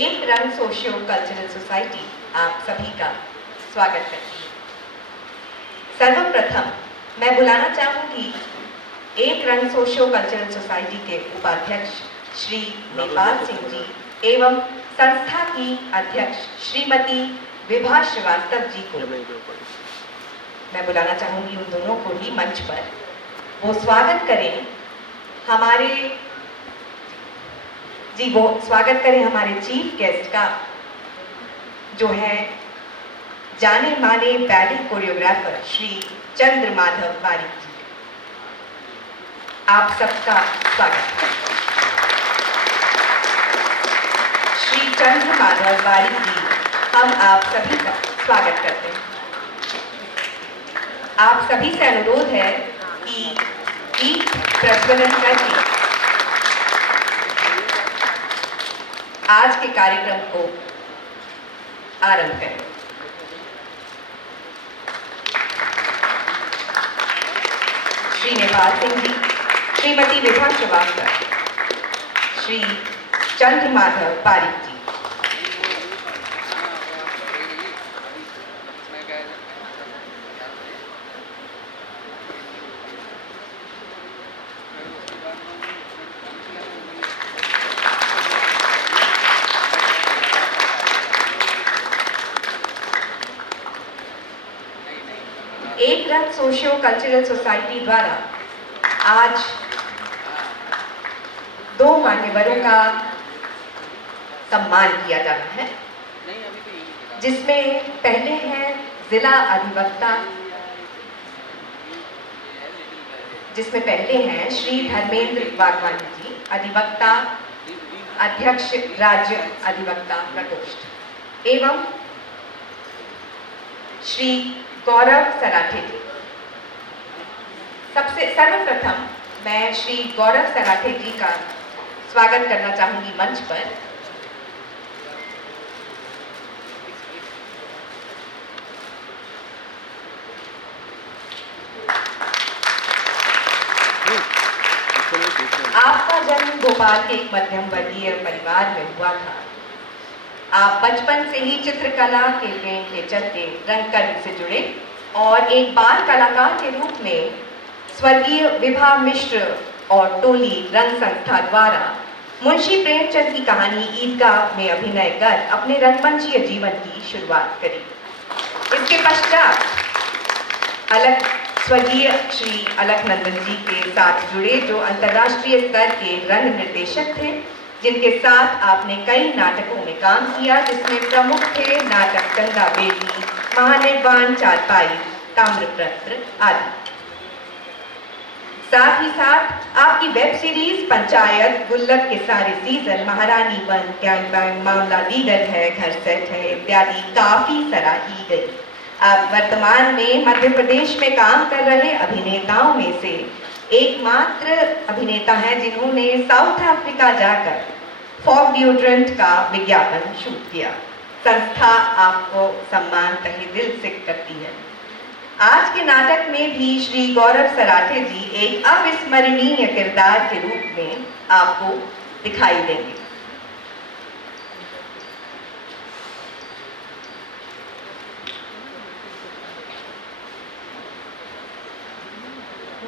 एक रंग socio cultural society आप सभी का स्वागत करती है। सर्वप्रथम मैं बुलाना चाहूंगी एक रंग सोशियो कल्चरल सोसाइटी के उपाध्यक्ष श्री नेपाल सिंह जी एवं संस्था की अध्यक्ष श्रीमती विभा श्रीवास्तव जी को। मैं बुलाना चाहूंगी उन दोनों को ही मंच पर, वो स्वागत करें हमारे चीफ गेस्ट का, जो है जाने माने बैले कोरियोग्राफर श्री चंद्र माधव बारिक जी। आप सबका स्वागत है। श्री चंद्र माधव बारिक जी, हम आप सभी का स्वागत करते हैं। आप सभी से अनुरोध है कि दीप प्रज्वलन करके आज के कार्यक्रम को आरंभ करें। श्री नेपाल सिंह जी, श्रीमती विभा श्रीवास्तव, श्री चंद्र माधव बारिक जी। एक रंग सोशियो कल्चरल सोसाइटी द्वारा आज दो मान्यवरों का सम्मान किया जाना है, जिसमें पहले हैं जिला अधिवक्ता, जिसमें पहले हैं श्री धर्मेंद्र वाघवानी जी, अधिवक्ता अध्यक्ष राज्य अधिवक्ता प्रकोष्ठ, एवं श्री गौरव सराठे जी। सर्वप्रथम मैं श्री गौरव सराठे जी का स्वागत करना चाहूंगी मंच पर। आपका जन्म भोपाल के एक मध्यम वर्गीय परिवार में हुआ था। आप बचपन से ही चित्रकला के प्रेम के चलते रंगकर्म से जुड़े और एक बाल कलाकार के रूप में स्वर्गीय विभा मिश्र और टोली रंग संस्था द्वारा मुंशी प्रेमचंद की कहानी ईदगाह में अभिनय कर अपने रंगमंचीय जीवन की शुरुआत करी। इसके पश्चात स्वर्गीय श्री अलकनंदन जी के साथ जुड़े, जो अंतर्राष्ट्रीय स्तर के रंग निर्देशक थे, जिनके साथ आपने कई नाटकों में काम किया, जिसमें प्रमुख थे नाटक गंगा बेटी, महानिर्वाण चारपाई, ताम्रपत्र आदि। साथ ही साथ आपकी वेब सीरीज पंचायत, गुल्लक के सारे सीजन, महारानी बन, गैंग बैंग, मामला दीगर है, घर सेट है इत्यादि काफी सराही गई। आप वर्तमान में मध्य प्रदेश में काम कर रहे अभिनेताओं में से एकमात्र अभिनेता हैं जिन्होंने साउथ अफ्रीका जाकर फॉग डिओड्रेंट का विज्ञापन शूट किया। संस्था आपको सम्मान तहे दिल से करती है। आज के नाटक में भी श्री गौरव सराठे जी एक अविस्मरणीय किरदार के रूप में आपको दिखाई देंगे।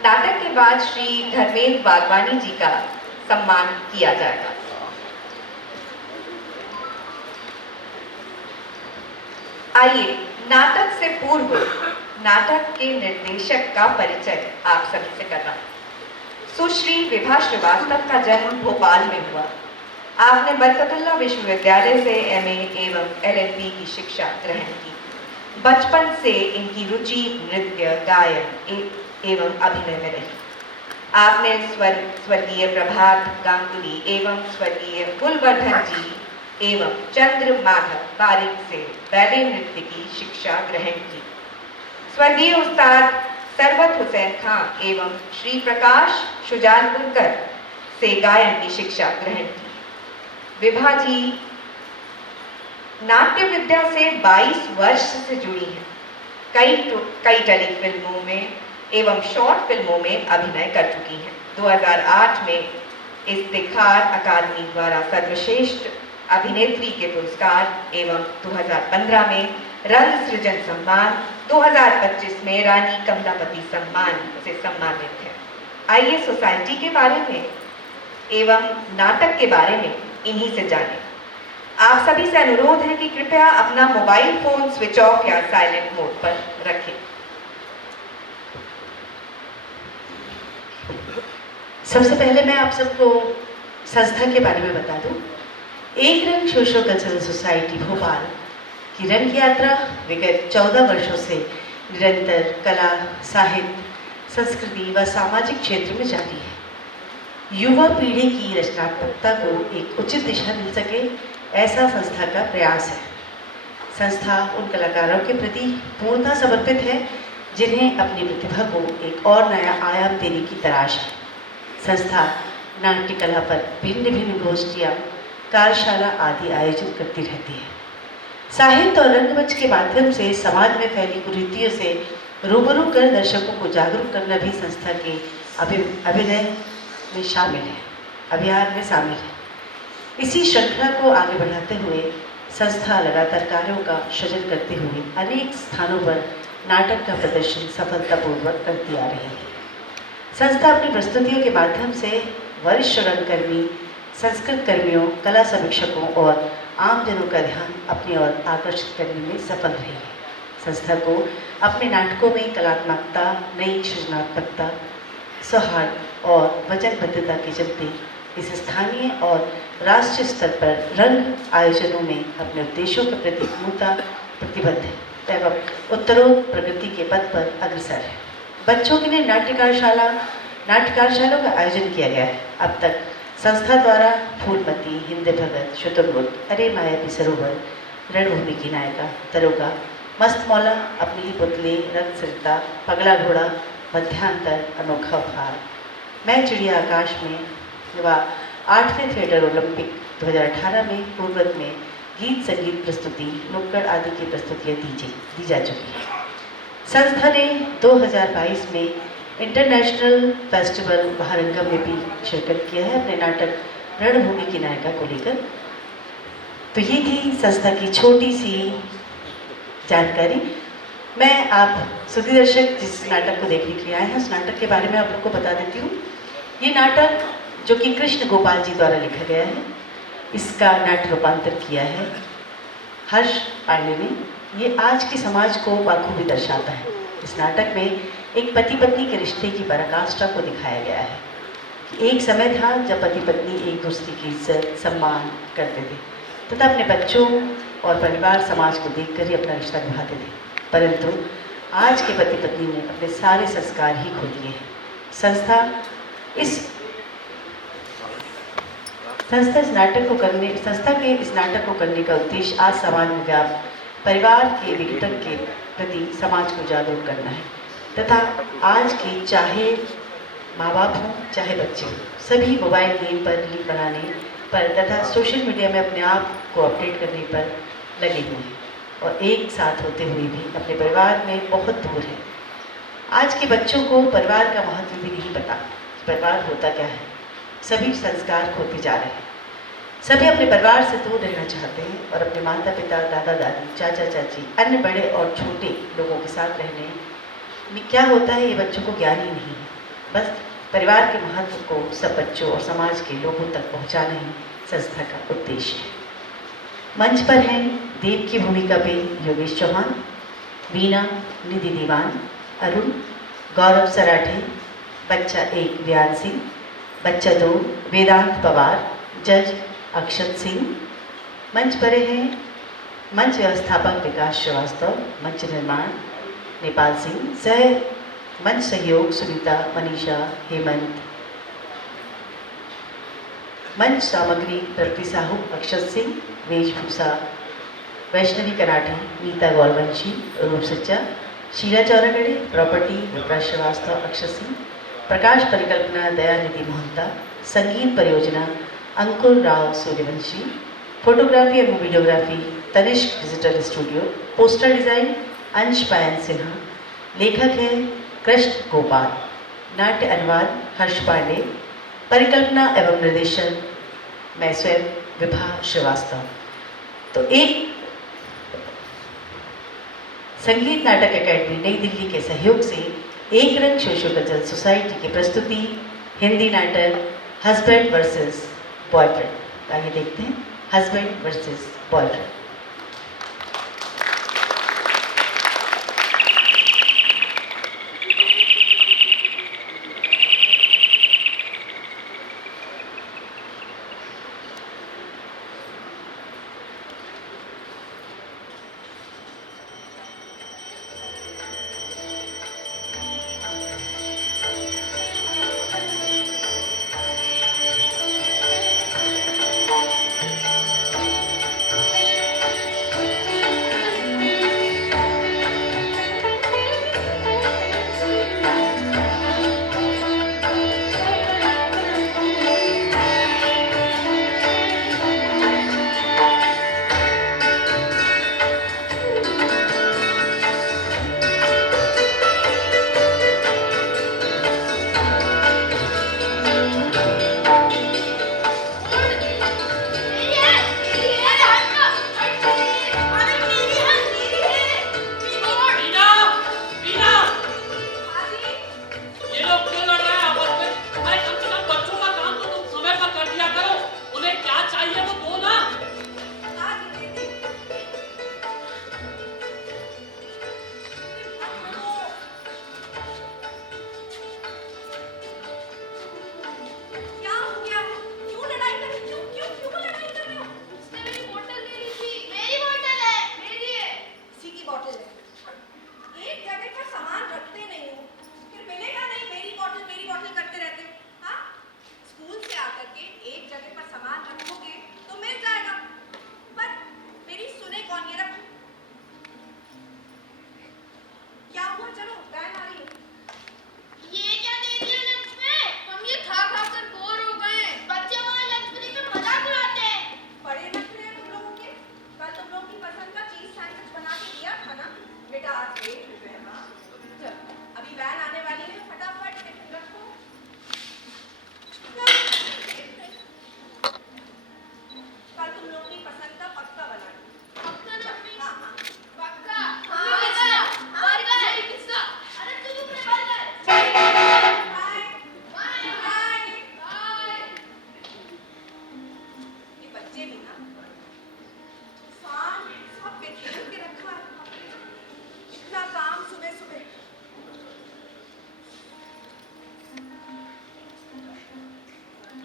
नाटक के बाद श्री धर्मेंद्र वाघवानी जी का सम्मान किया जाएगा। आइए नाटक से पूर्व नाटक के निर्देशक का परिचय आप सभी से करना। सुश्री विभा श्रीवास्तव का जन्म भोपाल में हुआ। आपने बरकतुल्लाह विश्वविद्यालय से एमए एवं एलएलबी की शिक्षा ग्रहण की। बचपन से इनकी रुचि नृत्य, गायन एवं अभिनय में रही। आपने स्वर्गीय प्रभात गांगुली एवं स्वर्गीय कुलवर्धन जी एवं चंद्र माधव बारिक से बैले नृत्य की शिक्षा ग्रहण की। स्वर्गीय उस्ताद सरवत हुसैन खां एवं श्री प्रकाश शुजालपुरकर से गायन की शिक्षा ग्रहण की। विभा जी नाट्य विद्या से 22 वर्ष से जुड़ी हैं। कई टेलीफिल्मों में एवं शॉर्ट फिल्मों में अभिनय कर चुकी हैं। 2008 में इफ्तिखार अकादमी द्वारा सर्वश्रेष्ठ अभिनेत्री के पुरस्कार एवं 2015 में रंग सृजन सम्मान, 2025 में रानी कमलापति सम्मान से सम्मानित है। आइए सोसाइटी के बारे में एवं नाटक के बारे में इन्हीं से जानें। आप सभी से अनुरोध है कि कृपया अपना मोबाइल फोन स्विच ऑफ या साइलेंट मोड पर रखें। सबसे पहले मैं आप सबको संस्था के बारे में बता दूं। एक रंग सोशल कल्चरल सोसाइटी भोपाल की रंग यात्रा विगत 14 वर्षों से निरंतर कला, साहित्य, संस्कृति व सामाजिक क्षेत्र में जारी है। युवा पीढ़ी की रचनात्मकता को एक उचित दिशा मिल सके, ऐसा संस्था का प्रयास है। संस्था उन कलाकारों के प्रति पूर्णतः समर्पित है जिन्हें अपनी प्रतिभा को एक और नया आयाम देने की तलाश है। संस्था नाट्य कला पर भिन्न भिन्न गोष्ठियाँ, कार्यशाला आदि आयोजित करती रहती है। साहित्य और रंगमंच के माध्यम से समाज में फैली कुरीतियों से रूबरू कर दर्शकों को जागरूक करना भी संस्था के अभिनय में शामिल है, अभियान में शामिल है। इसी श्रृंखला को आगे बढ़ाते हुए संस्था लगातार कार्यों का सृजन करते हुए अनेक स्थानों पर नाटक का प्रदर्शन सफलतापूर्वक करती आ रही है। संस्था अपनी प्रस्तुतियों के माध्यम से वरिष्ठ रंगकर्मी, संस्कृत कर्मियों, कला समीक्षकों और आमजनों का ध्यान अपनी ओर आकर्षित करने में सफल रही है। संस्था को अपने नाटकों में कलात्मकता, नई सृजनात्मकता, सौहार्द और वचनबद्धता के चलते इस स्थानीय और राष्ट्रीय स्तर पर रंग आयोजनों में अपने उद्देश्यों के प्रति पूर्णतः प्रतिबद्ध है एवं उत्तरोत्तर प्रगति के पथ पर अग्रसर है। बच्चों के लिए नाट्य कार्यशालाओं का आयोजन किया गया है। अब तक संस्था द्वारा फूलमती, हिंदे भगत, शुतुरमुर्ग, अरे मायावी सरोवर, रणभूमि की नायिका, दरोगा, मस्त मौला, अपनी ही पुतले, रंग सरिता, पगला घोड़ा, मध्यांतर, अनोखा उपहार, मैं चिड़िया आकाश में व 8वें थिएटर ओलंपिक 2018 में पूर्वत में गीत संगीत प्रस्तुति, नुक्कड़ आदि की प्रस्तुतियाँ दी जा चुकी है। संस्था ने 2022 में इंटरनेशनल फेस्टिवल महारंगम में भी शिरकत किया है अपने नाटक रणभूमि की नायिका को लेकर। तो ये थी संस्था की छोटी सी जानकारी। मैं आप सभी दर्शक जिस नाटक को देखने के लिए आए हैं उस नाटक के बारे में आप लोग को बता देती हूँ। ये नाटक जो कि कृष्ण गोपाल जी द्वारा लिखा गया है, इसका नाट्य रूपांतर किया है हर्ष पांडे ने। ये आज के समाज को बखूबी दर्शाता है। इस नाटक में एक पति पत्नी के रिश्ते की पराकाष्ठा को दिखाया गया है कि एक समय था जब पति पत्नी एक दूसरे की इज्जत, सम्मान करते थे तथा अपने बच्चों और परिवार समाज को देखकर ही अपना रिश्ता निभाते थे, परंतु आज के पति पत्नी ने अपने सारे संस्कार ही खो दिए हैं। संस्था के इस नाटक को करने का उद्देश्य आज समाज में व्याप्त परिवार के विघटन के प्रति समाज को जागरूक करना है तथा आज के चाहे माँ बाप हों चाहे बच्चे हों, सभी मोबाइल गेम पर रील बनाने पर तथा सोशल मीडिया में अपने आप को अपडेट करने पर लगे हुए हैं और एक साथ होते हुए भी अपने परिवार में बहुत दूर है। आज के बच्चों को परिवार का महत्व भी नहीं पता, परिवार होता क्या है। सभी संस्कार खोते जा रहे हैं। सभी अपने परिवार से दूर रहना चाहते हैं और अपने माता पिता, दादा दादी, चाचा चाची, अन्य बड़े और छोटे लोगों के साथ रहने में क्या होता है ये बच्चों को ज्ञान ही नहीं है। बस परिवार के महत्व को सब बच्चों और समाज के लोगों तक पहुंचाना ही संस्था का उद्देश्य है। मंच पर हैं देव की भूमिका पे योगेश चौहान, वीणा निधि दीवान, अरुण, गौरव सराठे, बच्चा 1 व्यान सिंह, बच्चा 2 वेदांत पवार, जज अक्षत सिंह। मंच पर हैं मंच व्यवस्थापक विकास श्रीवास्तव, मंच निर्माण नेपाल सिंह, मंच सहयोग सुनीता, मनीषा, हेमंत, मंच सामग्री प्रकृति साहू, अक्षत सिंह, वेशभूषा वैष्णवी कनाठी, नीता गौरवंशी, रूप सच्चा, शीला चौरागढ़ी, प्रॉपर्टी विकास श्रीवास्तव, अक्षत सिंह, प्रकाश परिकल्पना दयानिधि मोहंता, संगीत परियोजना अंकुर राव सूर्यवंशी, फोटोग्राफी एवं videography Tanishk digital studio, poster design Ansh Payan Sinha, लेखक हैं कृष्ण गोपाल, नाट्य अनुवाद हर्ष पांडे, परिकल्पना एवं निर्देशन मैं स्वयं विभा श्रीवास्तव। तो एक संगीत नाटक अकेडमी नई दिल्ली के सहयोग से एक रंग सोशो कल्चरल सोसाइटी की प्रस्तुति हिंदी नाटक हस्बैंड वर्सेस बॉयफ्रेंड। आगे देखते हैं हस्बैंड वर्सेस बॉयफ्रेंड।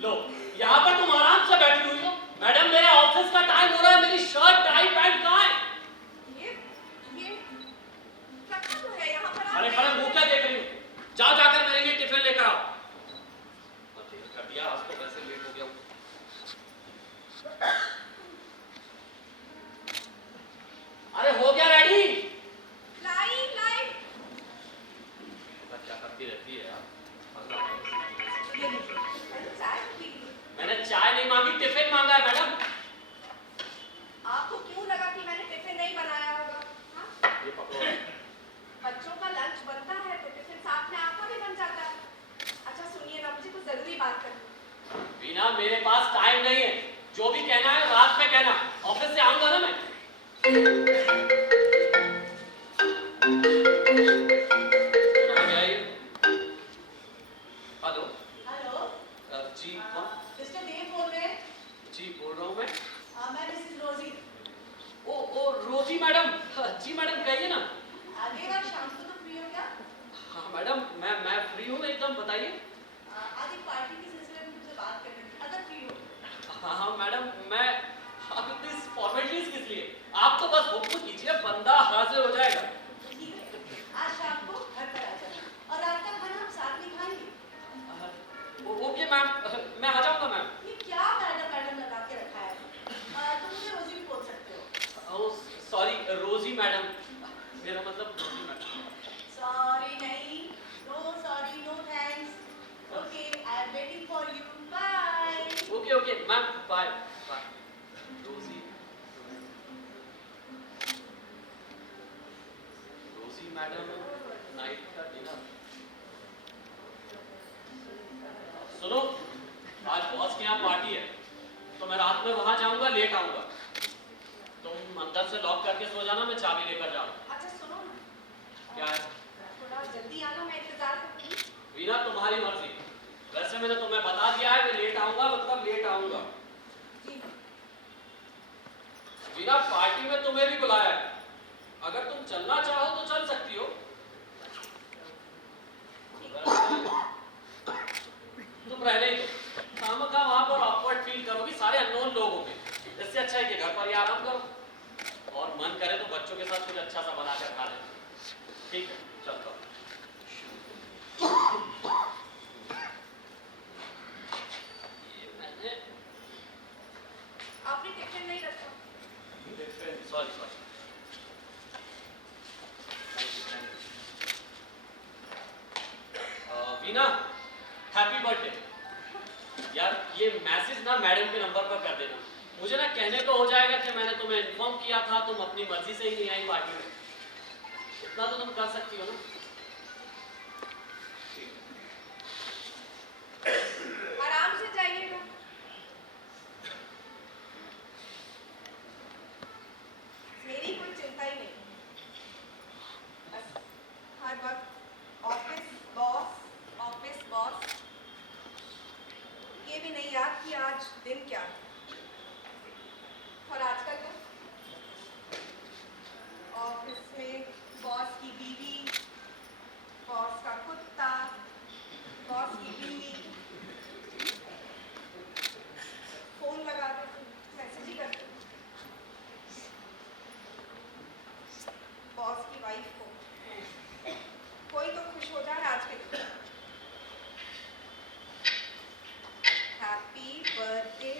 लो, यहाँ पर तुम आराम से बैठी हुई हो। मैडम, मेरे ऑफिस का टाइम हो रहा है, मेरी शर्ट टाई पैंट कहाँ है? ये रखा तो है यहाँ पर। खड़े खड़े मुंह क्या देख रही हो? जाओ जाकर मेरे लिए टिफिन लेकर आओ। देर कर दिया, आज तो वैसे लेट हो गया हूँ। अरे हो गया रेडी? लाई लाई। क्या करती रहती है यार? चाय पी। मैंने चाय नहीं मांगी, टिफिन मांगा है मैडम। आपको क्यों लगा कि मैंने टिफिन नहीं बनाया होगा? हाँ? ये पकड़ो। बच्चों का लंच बनता है तो टिफिन साथ में आपका भी बन जाता है। अच्छा सुनिए ना, मुझे कुछ जरूरी बात करनी। बीना, मेरे पास टाइम नहीं है। जो भी कहना है रात में कहना। ऑफिस से आऊंगा ना मैं। हेलो हेलो जी, कौन? मिस्टर देव बोल रहे हैं? जी बोल रहा हूँ मैं। मैं मिसेस रोजी। ओ रोजी मैडम। जी मैडम कहिए ना। देव आज शाम को तो फ्री हो क्या? हाँ मैडम, मैं फ्री हूँ एकदम, बताइए। आज एक पार्टी के सिलसिले में मुझे बात करनी थी, अगर फ्री हो। हाँ मैडम, मैं अब इतनी फॉर्मेलिटीज किस लिए? आप तो बस हुक्म कीजिए, बंदा हाजिर हो जाएगा। ठीक है, आज शाम को घर पर आ जाना और रात का खाना हम साथ में खाएंगे। ओके मैम, मैं आ जाऊंगा मैम। ये क्या मैडम मैडम लगा के रखा है? तुम मुझे रोजी भी बोल सकते हो। सॉरी रोजी मैडम, मेरा मतलब रोजी मैडम। सॉरी नहीं, no sorry no thanks. Okay, I am waiting for you. Bye. Okay ma'am, bye bye. Rosie madam, night का डिनर। सुनो, आज बॉस के यहाँ पार्टी है तो मैं रात मैं वहां जाऊंगा, लेट आऊंगा। तुम अंदर से लॉक करके सो जाना, मैं चाबी लेकर जाऊंगा। अच्छा सुनो ना, क्या है? थोड़ा जल्दी आना, मैं इंतजार करूंगी। वीना तुम्हारी मर्जी। वैसे मैंने तुम्हें बता दिया है कि लेट आऊंगा मतलब लेट आऊंगा। जी वीना, पार्टी में तुम्हें भी बुलाया है। अगर तुम चलना चाहो तो चल सकती हो। तुम रहने ही दो। खामखा वहां पर ऑकवर्ड फील करोगी, सारे अननोन लोग होंगे। इससे अच्छा है कि घर पर ही आराम करो, और मन करे तो बच्चों के साथ कुछ अच्छा सा बनाकर खा ले। ठीक है, चलता हूं। ये मैंने आपने टिफिन नहीं रखा। Sorry sorry. Veena, happy birthday. यार ये मैसेज ना मैडम के नंबर पर कर देना। मुझे ना कहने को हो जाएगा कि मैंने तुम्हें इन्फॉर्म किया था, तुम अपनी मर्जी से ही नहीं आई पार्टी में। इतना तो तुम कर सकती हो ना। आराम से जाइएगा। मेरी कोई चिंता ही नहीं। बस हर वक्त ऑफिस बॉस, ये भी नहीं याद कि आज दिन क्या है। और आजकल तो ऑफिस में बॉस की बीवी, बॉस का कुत्ता, बॉस की बिल्ली, फोन लगा दो, मैसेज ही करते हो। बॉस की वाइफ को कोई तो खुश हो जाए आज के दिन। हैप्पी बर्थडे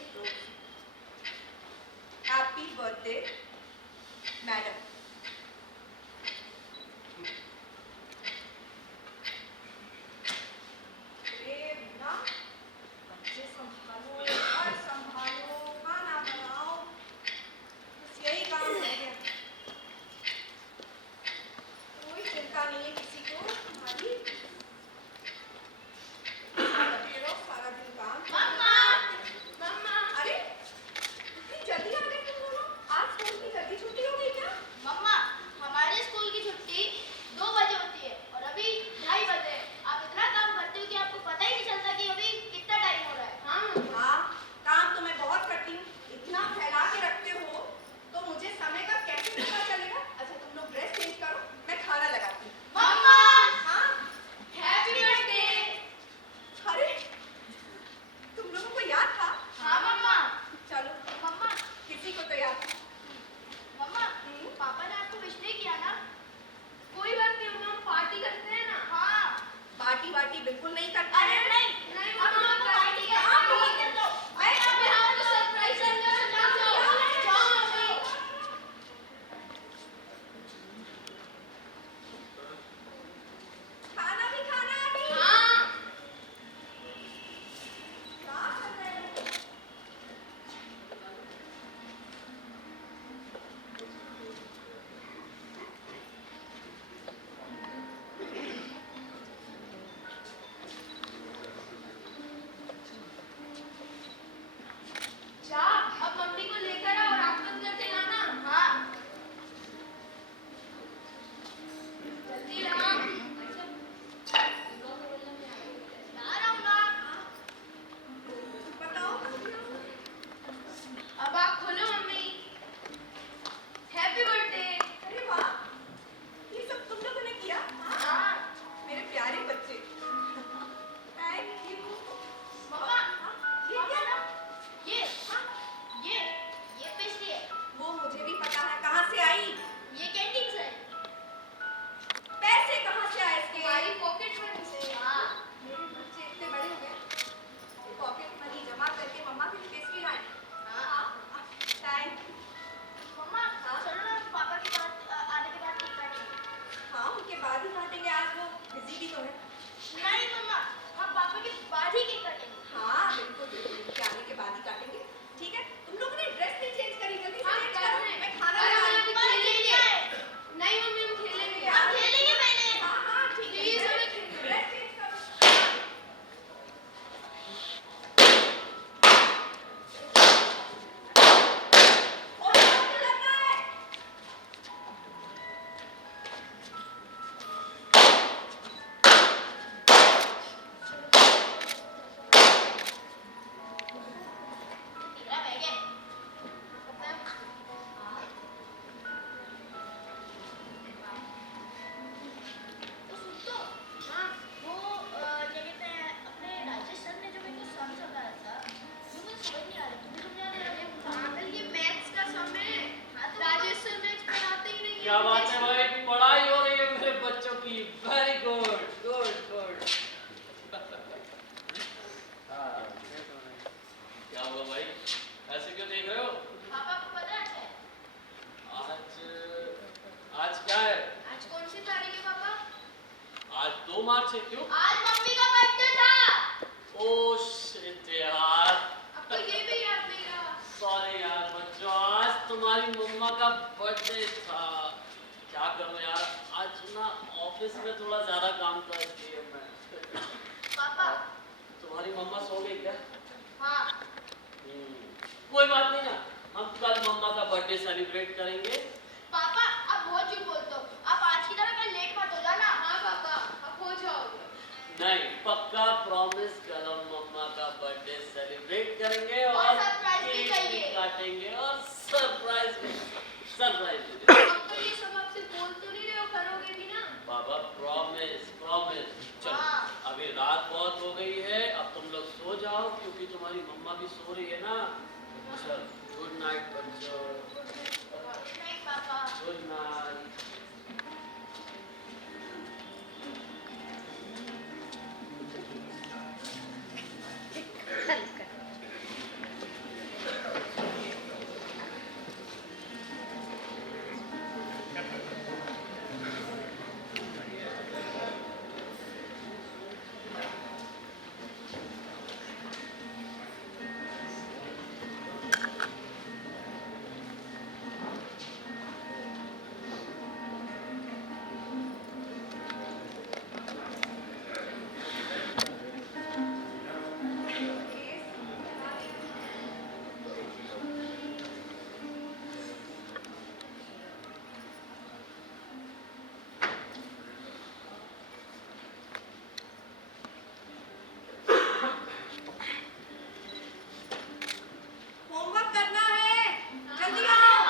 क्यों? आज मम्मी का बर्थडे था। ओह शिट यार, अब तो ये भी याद नहीं रहा। सॉरी यार बच्चों, आज तुम्हारी मम्मा का बर्थडे था। क्या करूं यार, आज ना ऑफिस में थोड़ा ज्यादा काम था इसलिए मैं। पापा। तुम्हारी मम्मा सो गई क्या? हाँ। कोई बात नहीं ना, हम कल मम्मा का बर्थडे सेलिब्रेट करेंगे। पापा आप बहुत झूठ बोलते हो। आप आज की तरह कल लेट मत हो जाना। हाँ पापा आप हो जाओगे। नहीं, पक्का प्रॉमिस, कल हम मम्मा का बर्थडे सेलिब्रेट करेंगे और सरप्राइज भी केक चाहिए। काटेंगे और सरप्राइज भी अब तो ये सब आपसे बोल तो नहीं रहे हो, करोगे भी ना? बाबा प्रॉमिस प्रॉमिस। चलो हाँ। अभी रात बहुत हो गई है, अब तुम लोग सो जाओ क्योंकि तुम्हारी मम्मा भी सो रही है ना। चल गुड नाइट बच्चों। नहीं पापा। Good night. होमवर्क करना है, जल्दी आओ।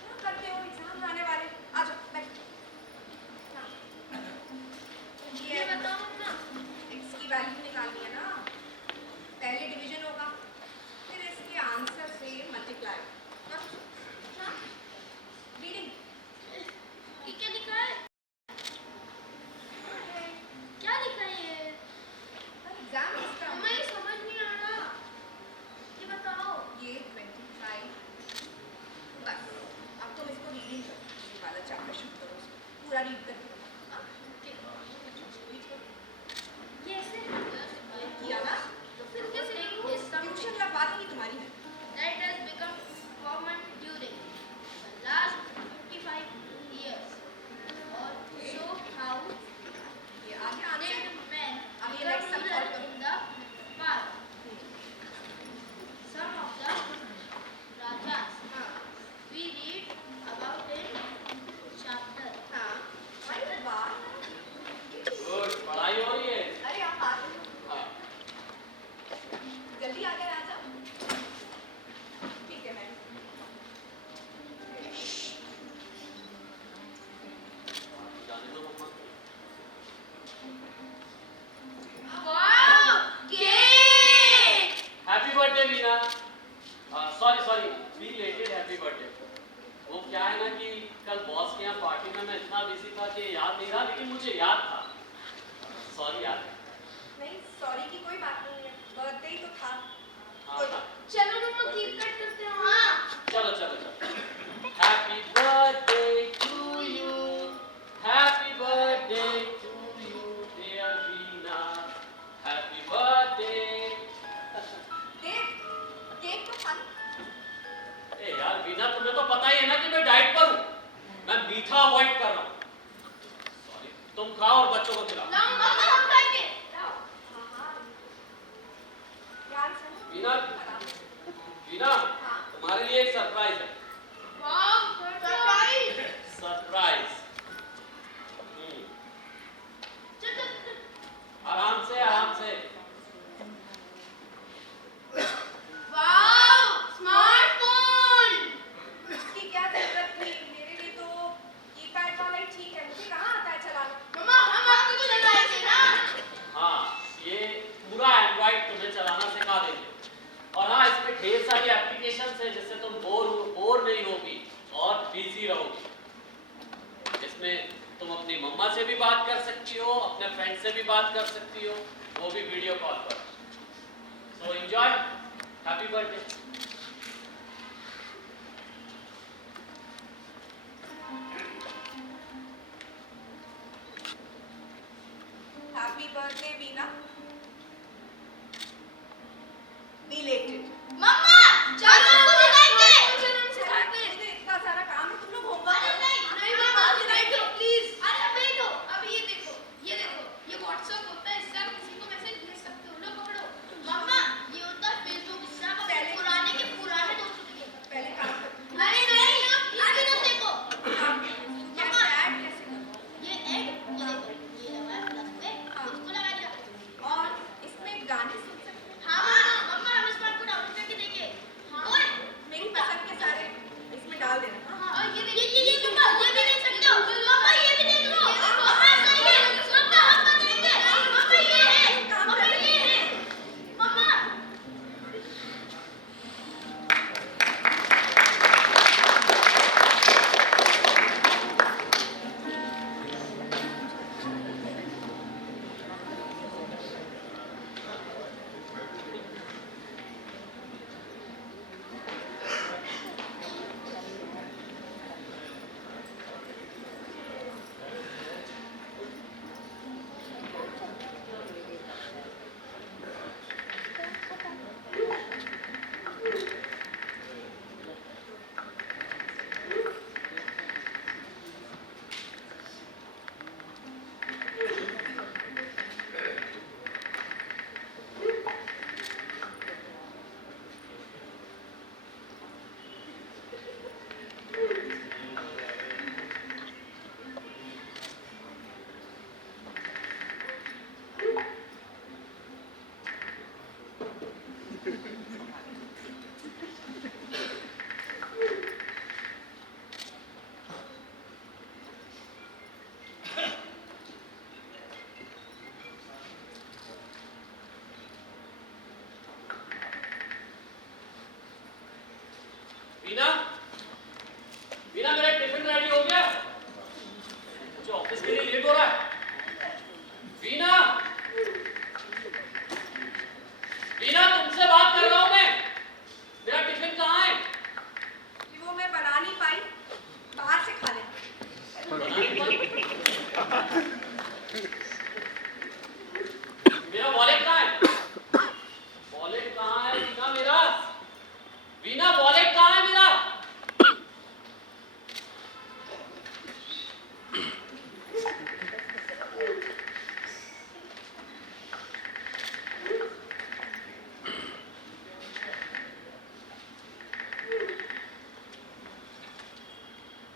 क्या करते हो, एग्जाम आने वाले। आ जाओ बैठ। ये बताओ ना। x की वैल्यू निकालनी है ना। पहले डिवीजन होगा, फिर इसके आंसर से मल्टीप्लाई। रीडिंग। ये क्या लिखा है? क्या लिखा है ये? एग्जाम इसका मम्मा ये समझ नहीं आ रहा। ये बताओ। ये 25। बस अब तुम इसको रीडिंग करो, ये वाला चैप्टर शुरू करो, उसको पूरा रीड करके बताओ। हाँ? ये ऐसे किया ना? तो फिर कैसे लिखेंगे? ट्यूशन का बात नहीं तुम्हारी है। That has become common during the last 55 years, or show how ये आगे आने did men अब ये become next सब ruler solve करो। in the past. Some of the rajas हाँ we read about in chapter. हाँ। अरे वाह। गुड, पढ़ाई हो रही है। अरे आप आ गए। हाँ। जल्दी आकर आ जाओ। ठीक है मैडम। जाने दो मम्मा। Wow! Cake! Happy birthday Veena. Sorry belated happy birthday. वो क्या है ना कि कल बॉस के यहाँ पार्टी में मैं इतना बिजी था कि याद नहीं रहा, लेकिन मुझे याद था। सॉरी यार। नहीं सॉरी की कोई बात नहीं है, बर्थडे ही तो था। हाँ। चलो मम्मा केक कट करते हैं। हाँ। चलो। Happy birthday to you, happy birthday to you dear Veena, happy birthday. Dev, cake तो खा लो। ए यार वीना, तुम्हें तो पता ही है ना कि मैं डाइट पर हूँ, मैं मीठा अवॉइड कर रहा हूँ। सॉरी, तुम खाओ और बच्चों को खिलाओ। लाओ मम्मा हम खाएंगे। लाओ। हाँ हाँ। ध्यान से। वीना, हाँ। तुम्हारे लिए एक सरप्राइज है। वाव सरप्राइज। सरप्राइज। चल चल चल। आराम से। वाव स्मार्टफोन। इसकी क्या जरूरत थी, मेरे लिए तो कीपैड वाला ही ठीक है, मुझे कहाँ आता है चलाना। मम्मा हम आपको तो चलाएंगे ना। हाँ, ये पूरा एंड्रॉइड तुम्हें चलाना सिखा देंगे। और हाँ, इसमें ढेर सारी एप्लीकेशंस हैं जिससे तुम बोर नहीं होगी और बिजी रहोगी। इसमें तुम अपनी मम्मा से भी बात कर सकती हो, अपने फ्रेंड से भी बात कर सकती हो, वो भी वीडियो कॉल पर। So enjoy, happy birthday. Happy birthday Veena. Belated. मम्मा चलो आपको दिखाएंगे। मुझे इतना सारा काम है, तुम लोग होमवर्क अरे नहीं बैठो प्लीज। अरे बैठो। अब ये देखो ये व्हाट्सएप होता है, इससे आप किसी को मैसेज भेज सकते हो। लो पकड़ो। मम्मा ये होता है फेसबुक, इससे आप अपने पुराने दोस्तों के पहले काम कर। नहीं अभी ना देखो। क्या ऐड कैसे करूं? ये ऐड ये देखो, ये हमारा प्लस पे इसको लगा दिया। और इसमें गाने सुन सकते हैं। हाँ मम्मा हम इस बात को डाउनलोड करके देंगे। ओए मेरी पसंद के सारे इसमें डाल देना। हाँ और ये मम्मा ये भी देख सकते हो। मम्मा ये भी देख लो। मम्मा सही है। मम्मा हम बताएंगे। मम्मा ये है। मम्मा ये है। मम्मा वीना वीना मेरा टिफिन रेडी हो गया, मुझे ऑफिस के लिए लेट हो रहा है। वीना वीना तुमसे बात कर रहा हूं मैं, मेरा टिफिन कहाँ है? कि वो मैं बना नहीं पाई, बाहर से खा लेना। बना नहीं पाई? मेरा वॉलेट कहाँ है? वॉलेट कहाँ है वीना मेरा? वीना वॉलेट कहाँ है मेरा?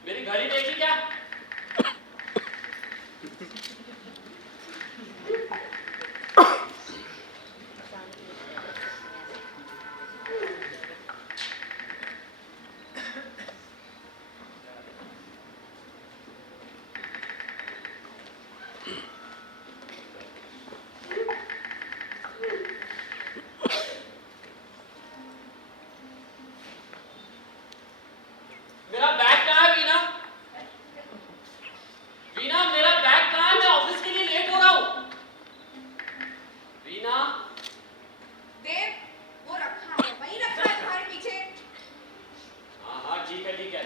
मेरी घड़ी देखी क्या? मेरा बैग कहाँ है वीना? वीना मेरा बैग कहाँ है? मैं ऑफिस के लिए लेट हो रहा हूँ। वीना देव, वो रखा है, वहीं रखा है तुम्हारे पीछे। हाँ हाँ ठीक है ठीक है।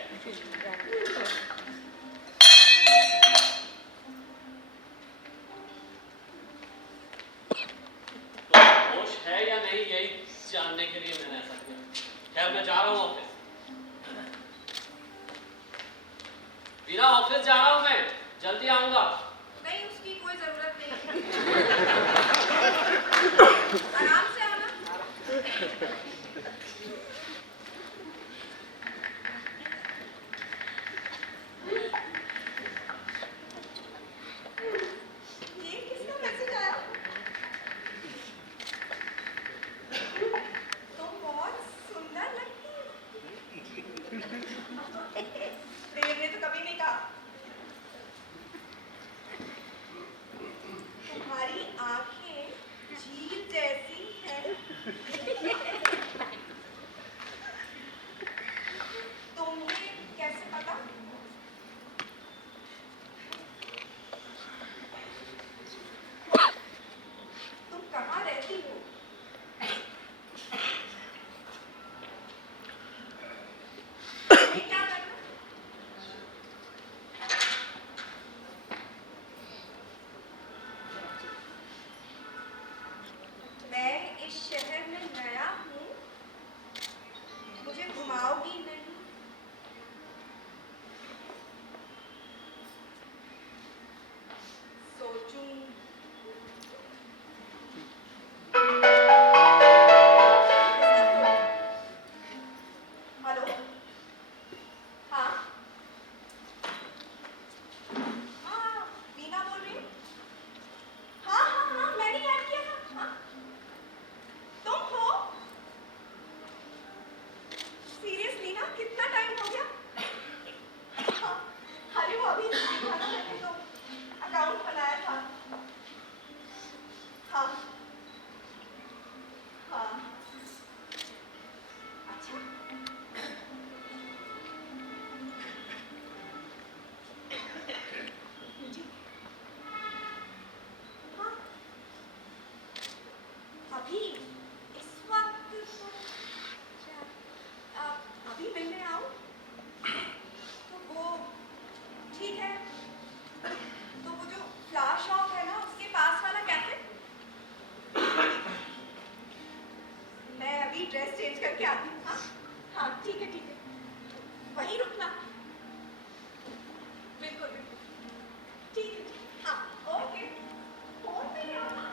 तो वो जो फ्लावर शॉप है ना उसके पास वाला कैफे, मैं अभी ड्रेस चेंज करके आती हूँ। हाँ हाँ ठीक है वहीं रुकना। बिल्कुल बिल्कुल ठीक है हाँ ओके फोन पे ही आना।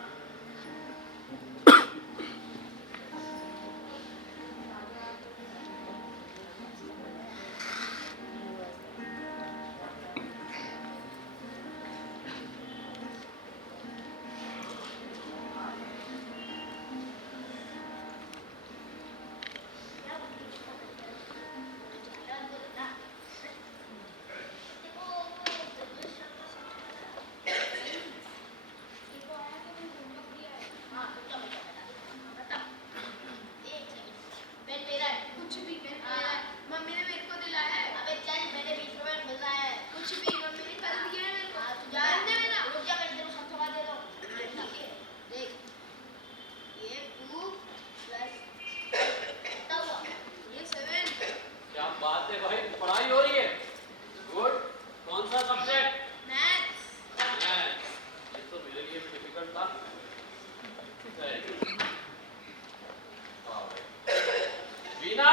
कुछ भी पेन मेरा है। मम्मी ने मेरे को दिलाया है। अबे चल मैंने 20 रुपए में मिल रहा है। कुछ भी मम्मी ने कल दिया है मेरे को। हाँ तू जा दे ना। रुक जा मैं तेरे को समझवा दे रहा हूँ। ठीक है देख ये 2 प्लस कितना हुआ ये 7। क्या बात है भाई, पढ़ाई हो रही है। गुड। कौन सा सब्जेक्ट? मैथ्स। ये तो मेरे लिए भी डिफिकल्ट था। वाह भाई। वीना,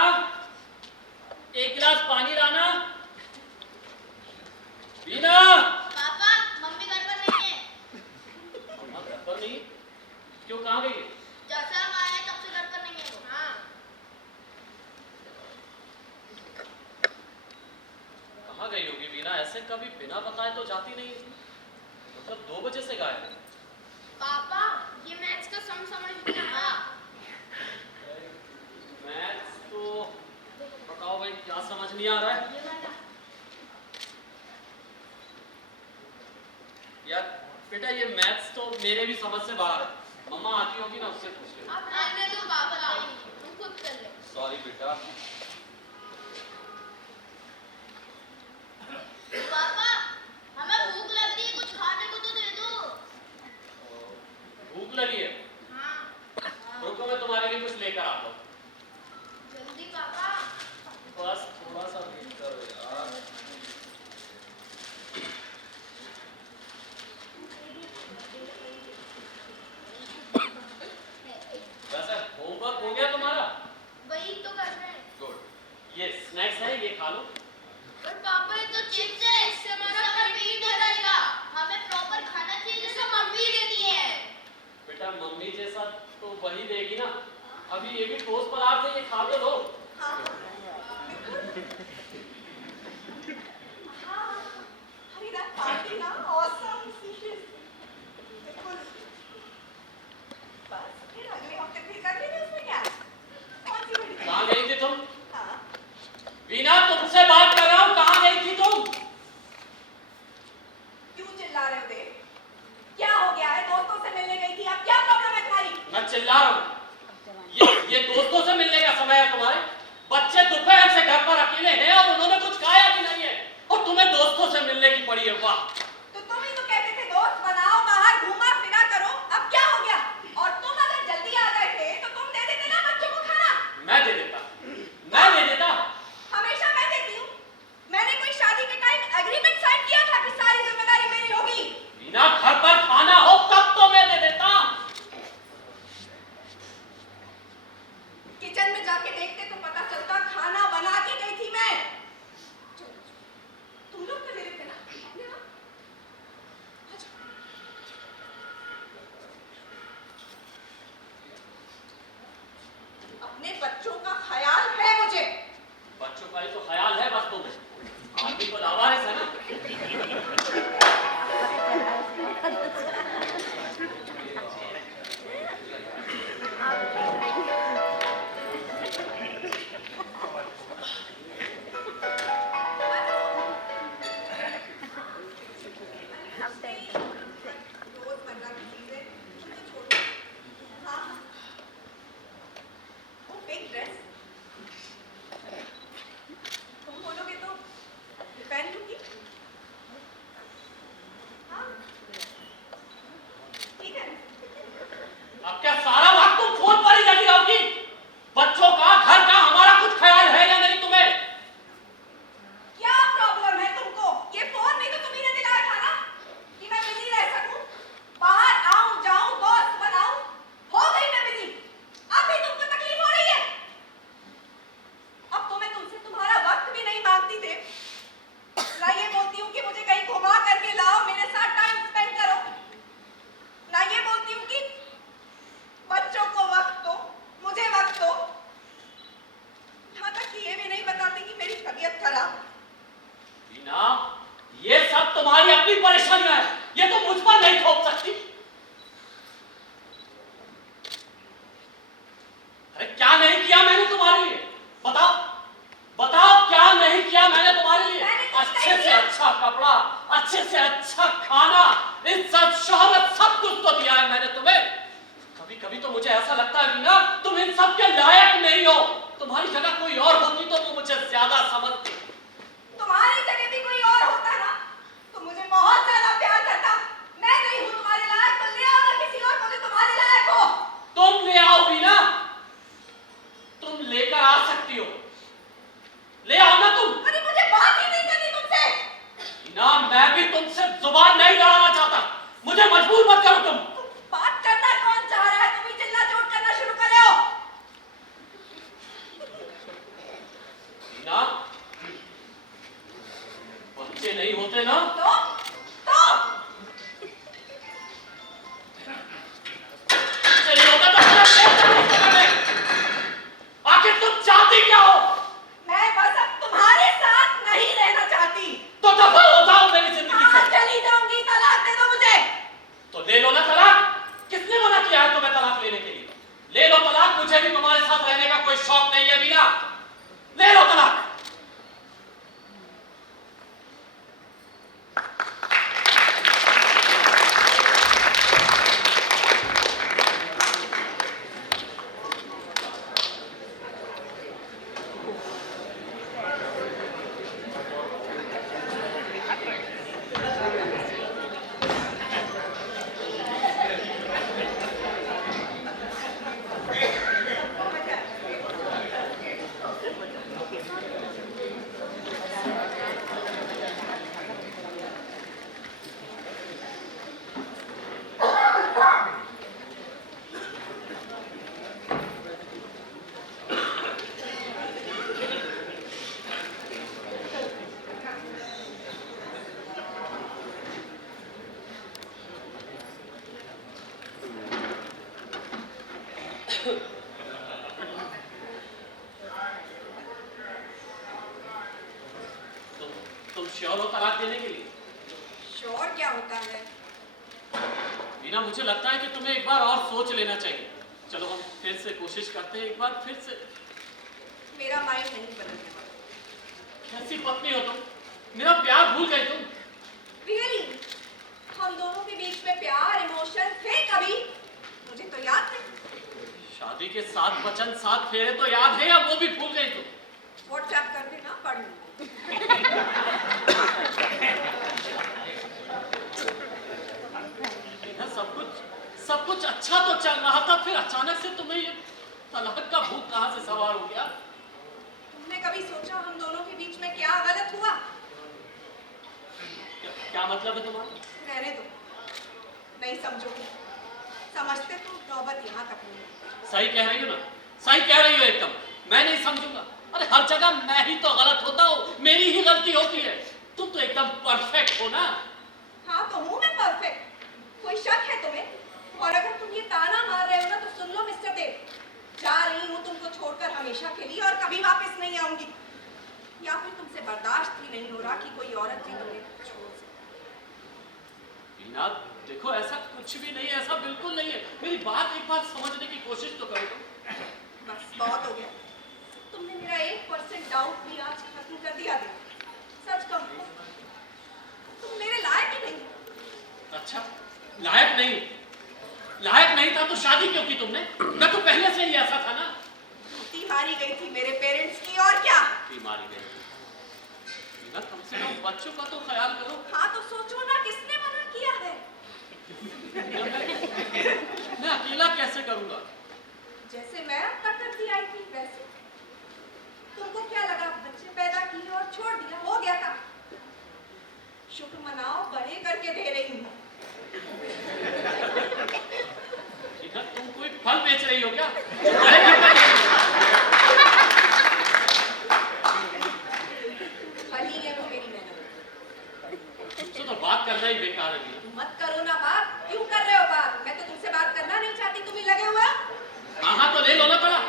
एक गिलास पानी लाना। वीना। पापा मम्मी घर पर नहीं है। मम्मा घर पर नहीं? क्यों, कहाँ गई है? जब से हम आए हैं तब से घर पर नहीं है वो। हाँ कहाँ गई होगी वीना? ऐसे कभी बिना बताए तो जाती नहीं, मतलब 2 बजे से गायब है। पापा ये मैथ्स का सम समझ नहीं आ रहा। मैथ्स तो बताओ भाई, क्या समझ नहीं आ रहा है? ये वाला यार बेटा, ये मैथ्स तो मेरे भी समझ से बाहर है। मम्मा आती होगी ना, उससे पूछ ले। आप रहने दो पापा, तुम खुद कर ले। सॉरी बेटा। पापा हमें भूख लग रही है, कुछ खाने को तो दे दो। भूख लगी है? हाँ रुको, मैं तुम्हारे लिए कुछ लेकर आता हूँ। जल्दी पापा। बस थोड़ा सा वेट करो यार। वैसे होमवर्क हो गया तुम्हारा? वही तो कर रहे हैं। गुड। ये स्नैक्स है, ये खा लो। पर पापा ये तो चिप्स है, इससे हमारा पेट भरेगा। हमें प्रॉपर खाना चाहिए जैसे मम्मी देती है। बेटा मम्मी जैसा तो वही देगी ना। अभी ये भी ठोस पदार्थ है, ये खा तो लो। हाँ अरे दैट पार्टी ना ऑसम सीरियस बिल्कुल। बस फिर अगले हफ्ते फिर कर लेंगे, उसमें क्या है? कौन सी बड़ी कहाँ गई थी तुम? हाँ वीना, तुमसे बात कर रहा हूँ, कहाँ गई थी तुम? क्यों चिल्ला रहे हो देव? क्या हो गया है? दोस्तों से मिलने गई थी, अब क्या प्रॉब्लम है तुम्हारी? मैं चिल्ला रहा हूँ। ये दोस्तों से मिलने का समय है तुम्हारे? बच्चे दोपहर से घर पर अकेले हैं और उन्होंने कुछ खाया भी नहीं है, और तुम्हें दोस्तों से मिलने की पड़ी है। वाह। तो तुम ही तो कहते थे दोस्त बनाओ, बाहर घूमा फिरा करो, अब क्या हो गया? और तुम अगर जल्दी आ गए थे तो तुम दे देते ना बच्चों को खाना। मैं दे देता, मैं दे देता। हमेशा मैं देती हूँ। मैंने कोई शादी के टाइम एग्रीमेंट साइन किया था कि सारी जिम्मेदारी मेरी होगी। वीना, घर पर खाना हो तब तो मैं दे देता। किचन में जाके देखते तो पता चलता, खाना बना के गई थी मैं। तुम लोग तो मेरे पे ना अपने ना अपने बच्चों का ख्याल है मुझे। बच्चों का ही तो ख्याल है बस तुम्हें। आदमी को लावारिस है ना। रोजमर्रा की चीजें उनको छोड़ो। हाँ वो पिंक ड्रेस तुम बोलोगे तो पहन लूंगी। हाँ ठीक है। अब क्या सारा वक्त तुम फोन पर ही लगी रहोगी? बच्चों का, घर का, हमारा कुछ ख्याल है या नहीं तुम्हें? क्या प्रॉब्लम है तुमको? ये फोन भी तो तुम्ही ने दिलाया था ना। अच्छा खाना, इज्जत, शोहरत सब कुछ तो दिया है मैंने तुम्हें। कभी कभी तो मुझे ऐसा लगता है वीना, तुम इन सब के लायक नहीं हो। तुम्हारी जगह कोई और होती तो वो मुझे ज्यादा समझती। तुम्हारी जगह भी कोई और होता ना तो मुझे बहुत ज्यादा प्यार करता। मैं नहीं हूँ तुम्हारे लायक, तो ले आओ ना किसी और को जो तुम्हारे लायक हो। तुम ले आओ वीना, तुम लेकर आ सकती हो, ले आओ ना तुम। अरे मुझे बात ही नहीं करनी तुमसे। वीना, मैं भी तुमसे जुबान नहीं लड़ाना चाहता, मुझे मजबूर मत करो तुम। बात करना कौन चाह रहा है? तुम ही चिल्ला चोट करना शुरू कर रहे हो। वीना, बच्चे नहीं होते ना तो बच्चे नहीं होते तो मेरा पेट नहीं करने। आखिर तुम चाहती क्या हो? मैं बस अब तुम्हारे साथ नहीं रहना चाहती। तो दफा हो जाओ मेरी जिंदगी हाँ, से। चली जाऊंगी, तलाक दे दो मुझे। तो ले लो ना तलाक। किसने मना किया है तुम्हें तलाक लेने के लिए? ले लो तलाक, मुझे भी तुम्हारे साथ रहने का कोई शौक नहीं है वीना। ले लो तलाक। तुम श्योर हो तलाक देने के लिए? श्योर क्या होता है? वीना, मुझे लगता है कि तुम्हें एक बार और सोच लेना चाहिए। चलो हम फिर से कोशिश करते हैं, एक बार फिर से। मेरा माइंड नहीं बदलने वाला। कैसी पत्नी हो तुम? मेरा प्यार भूल गई तुम? रियली? हम दोनों के बीच में प्यार, इमोशन थे कभी? मुझे तो याद नहीं। शादी के 7 वचन 7 फेरे तो याद है या वो भी भूल गई तुम? व्हाट्सएप कर देना, पढ़ लूंगी। वीना, सब कुछ अच्छा तो चल रहा था, फिर अचानक से तुम्हें ये तलाक का भूत कहां से सवार हो गया? तुमने कभी सोचा हम दोनों के बीच में क्या गलत हुआ? क्या मतलब है तुम्हारा? रहने दो, नहीं समझोगे। समझते तो नौबत यहाँ तक नहीं है। सही कह रही हो ना, सही कह रही हो एकदम। मैं नहीं समझूंगा। अरे हर जगह मैं ही तो गलत होता हूँ, मेरी ही गलती होती है। तुम तो एकदम परफेक्ट हो ना। हाँ तो हूँ मैं परफेक्ट, कोई शक है तुम्हें? और अगर तुम ये ताना मार रहे हो ना तो सुन लो मिस्टर देव, जा रही हूँ तुमको छोड़कर हमेशा के लिए, और कभी वापस नहीं आऊंगी। या फिर तुमसे बर्दाश्त ही नहीं हो रहा कि कोई औरत भी तुम्हें छोड़ सके। वीना, देखो ऐसा कुछ भी नहीं है, ऐसा बिल्कुल नहीं है। मेरी बात एक बार समझने की कोशिश तो करो तुम। बस बहुत हो गया, तुमने मेरा 1% डाउट भी आज खत्म कर दिया था। सच कहूँ तुम मेरे लायक ही नहीं हो। अच्छा, लायक नहीं? लायक नहीं था तो शादी क्यों की तुमने? मैं तो पहले से ही ऐसा था ना। ती मारी गई थी मेरे पेरेंट्स की, और क्या? बीमारी गई। वीना, कम से कम बच्चों का तो ख्याल करो। हाँ तो सोचो ना, किसने मना किया है? मैं अकेला कैसे करूंगा? जैसे मैं अब तक करती आई थी वैसे। तुमको क्या लगा, बच्चे पैदा किए और छोड़ दिया, हो गया था? शुक्र मनाओ, बड़े करके दे रही हूँ। तुम कोई फल बेच रही हो क्या? फल ही है वो मेरी मेहनत। तुमसे तो बात करना ही बेकार है वीना। मत करो ना बात, क्यों कर रहे हो बात? मैं तो तुमसे बात करना नहीं चाहती, तुम ही लगे हुए हो। हाँ तो ले लो ना तलाक,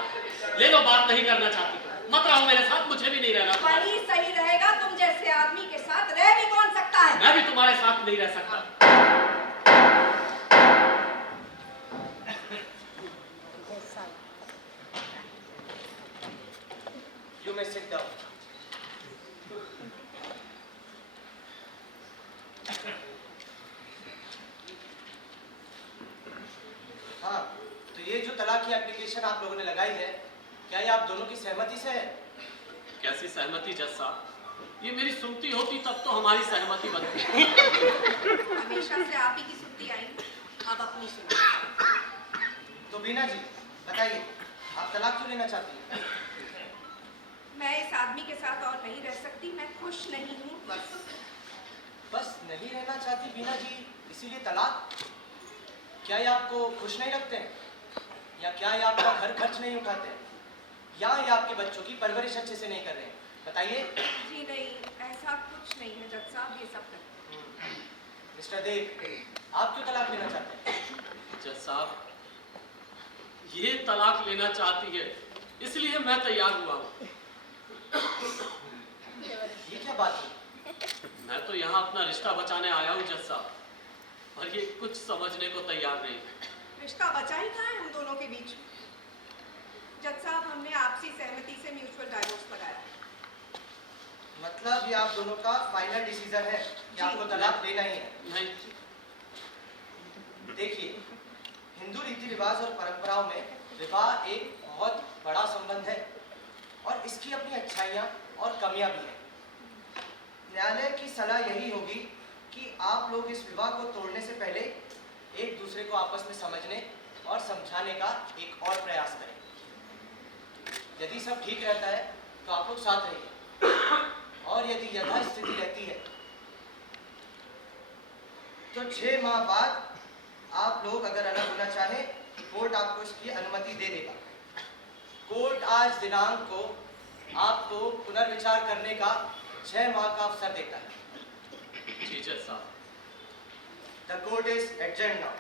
ले लो। बात नहीं करना चाहती तो मत रहो मेरे साथ, मुझे भी नहीं रहना। वही सही रहेगा, तुम जैसे आदमी के साथ रह भी कौन सकता है? मैं भी तुम्हारे साथ नहीं रह सकता। You may sit down. Application आप लोगों ने लगाई है, क्या ये आप दोनों की सहमति से है? कैसी सहमति जज साहब? ये मेरी सुनती होती तब तो हमारी सहमति बनती। हमेशा से आप ही की सुनती आई, अब अपनी सुनो। तो बीना जी बताइए, आप तलाक क्यों लेना चाहती हैं? मैं इस आदमी के साथ और नहीं रह सकती, मैं खुश नहीं हूँ बस। बस नहीं रहना चाहती बीना जी, इसीलिए तलाक? क्या ये आपको खुश नहीं रखते हैं? या क्या ये आपका घर खर्च नहीं उठाते हैं? या ये आपके बच्चों की परवरिश अच्छे से नहीं कर रहे हैं? बताइए। जी नहीं, ऐसा कुछ नहीं है जज साहब, ये सब नहीं। मिस्टर देव, आप क्यों तलाक लेना चाहते हैं? जज साहब, ये तलाक लेना चाहती है, इसलिए मैं तैयार हुआ हूँ। ये क्या बात है? मैं तो यहाँ अपना रिश्ता बचाने आया हूँ जज साहब, और ये कुछ समझने को तैयार नहीं। रिश्ता बचा ही कहाँ है हम दोनों के बीच? जज साहब, हमने आपसी सहमति से म्यूचुअल डाइवोर्स लगाया। मतलब ये आप दोनों का फाइनल डिसीजन है कि आपको तलाक लेना ही है? नहीं, देखिए, हिंदू रीति रिवाज और परंपराओं में विवाह एक बहुत बड़ा संबंध है और इसकी अपनी अच्छाइयाँ और कमियां भी हैं। न्यायालय की सलाह यही होगी कि आप लोग इस विवाह को तोड़ने से पहले एक दूसरे को आपस में समझने और समझाने का एक और प्रयास करें। यदि सब ठीक रहता है तो आप लोग साथ रहिए, और यदि यथास्थिति रहती है तो 6 माह बाद आप लोग अगर अलग होना चाहें, कोर्ट आपको इसकी अनुमति दे देगा। कोर्ट आज दिनांक को आपको पुनर्विचार करने का 6 माह का अवसर देता है। जी जज साहब। The court is adjourned now.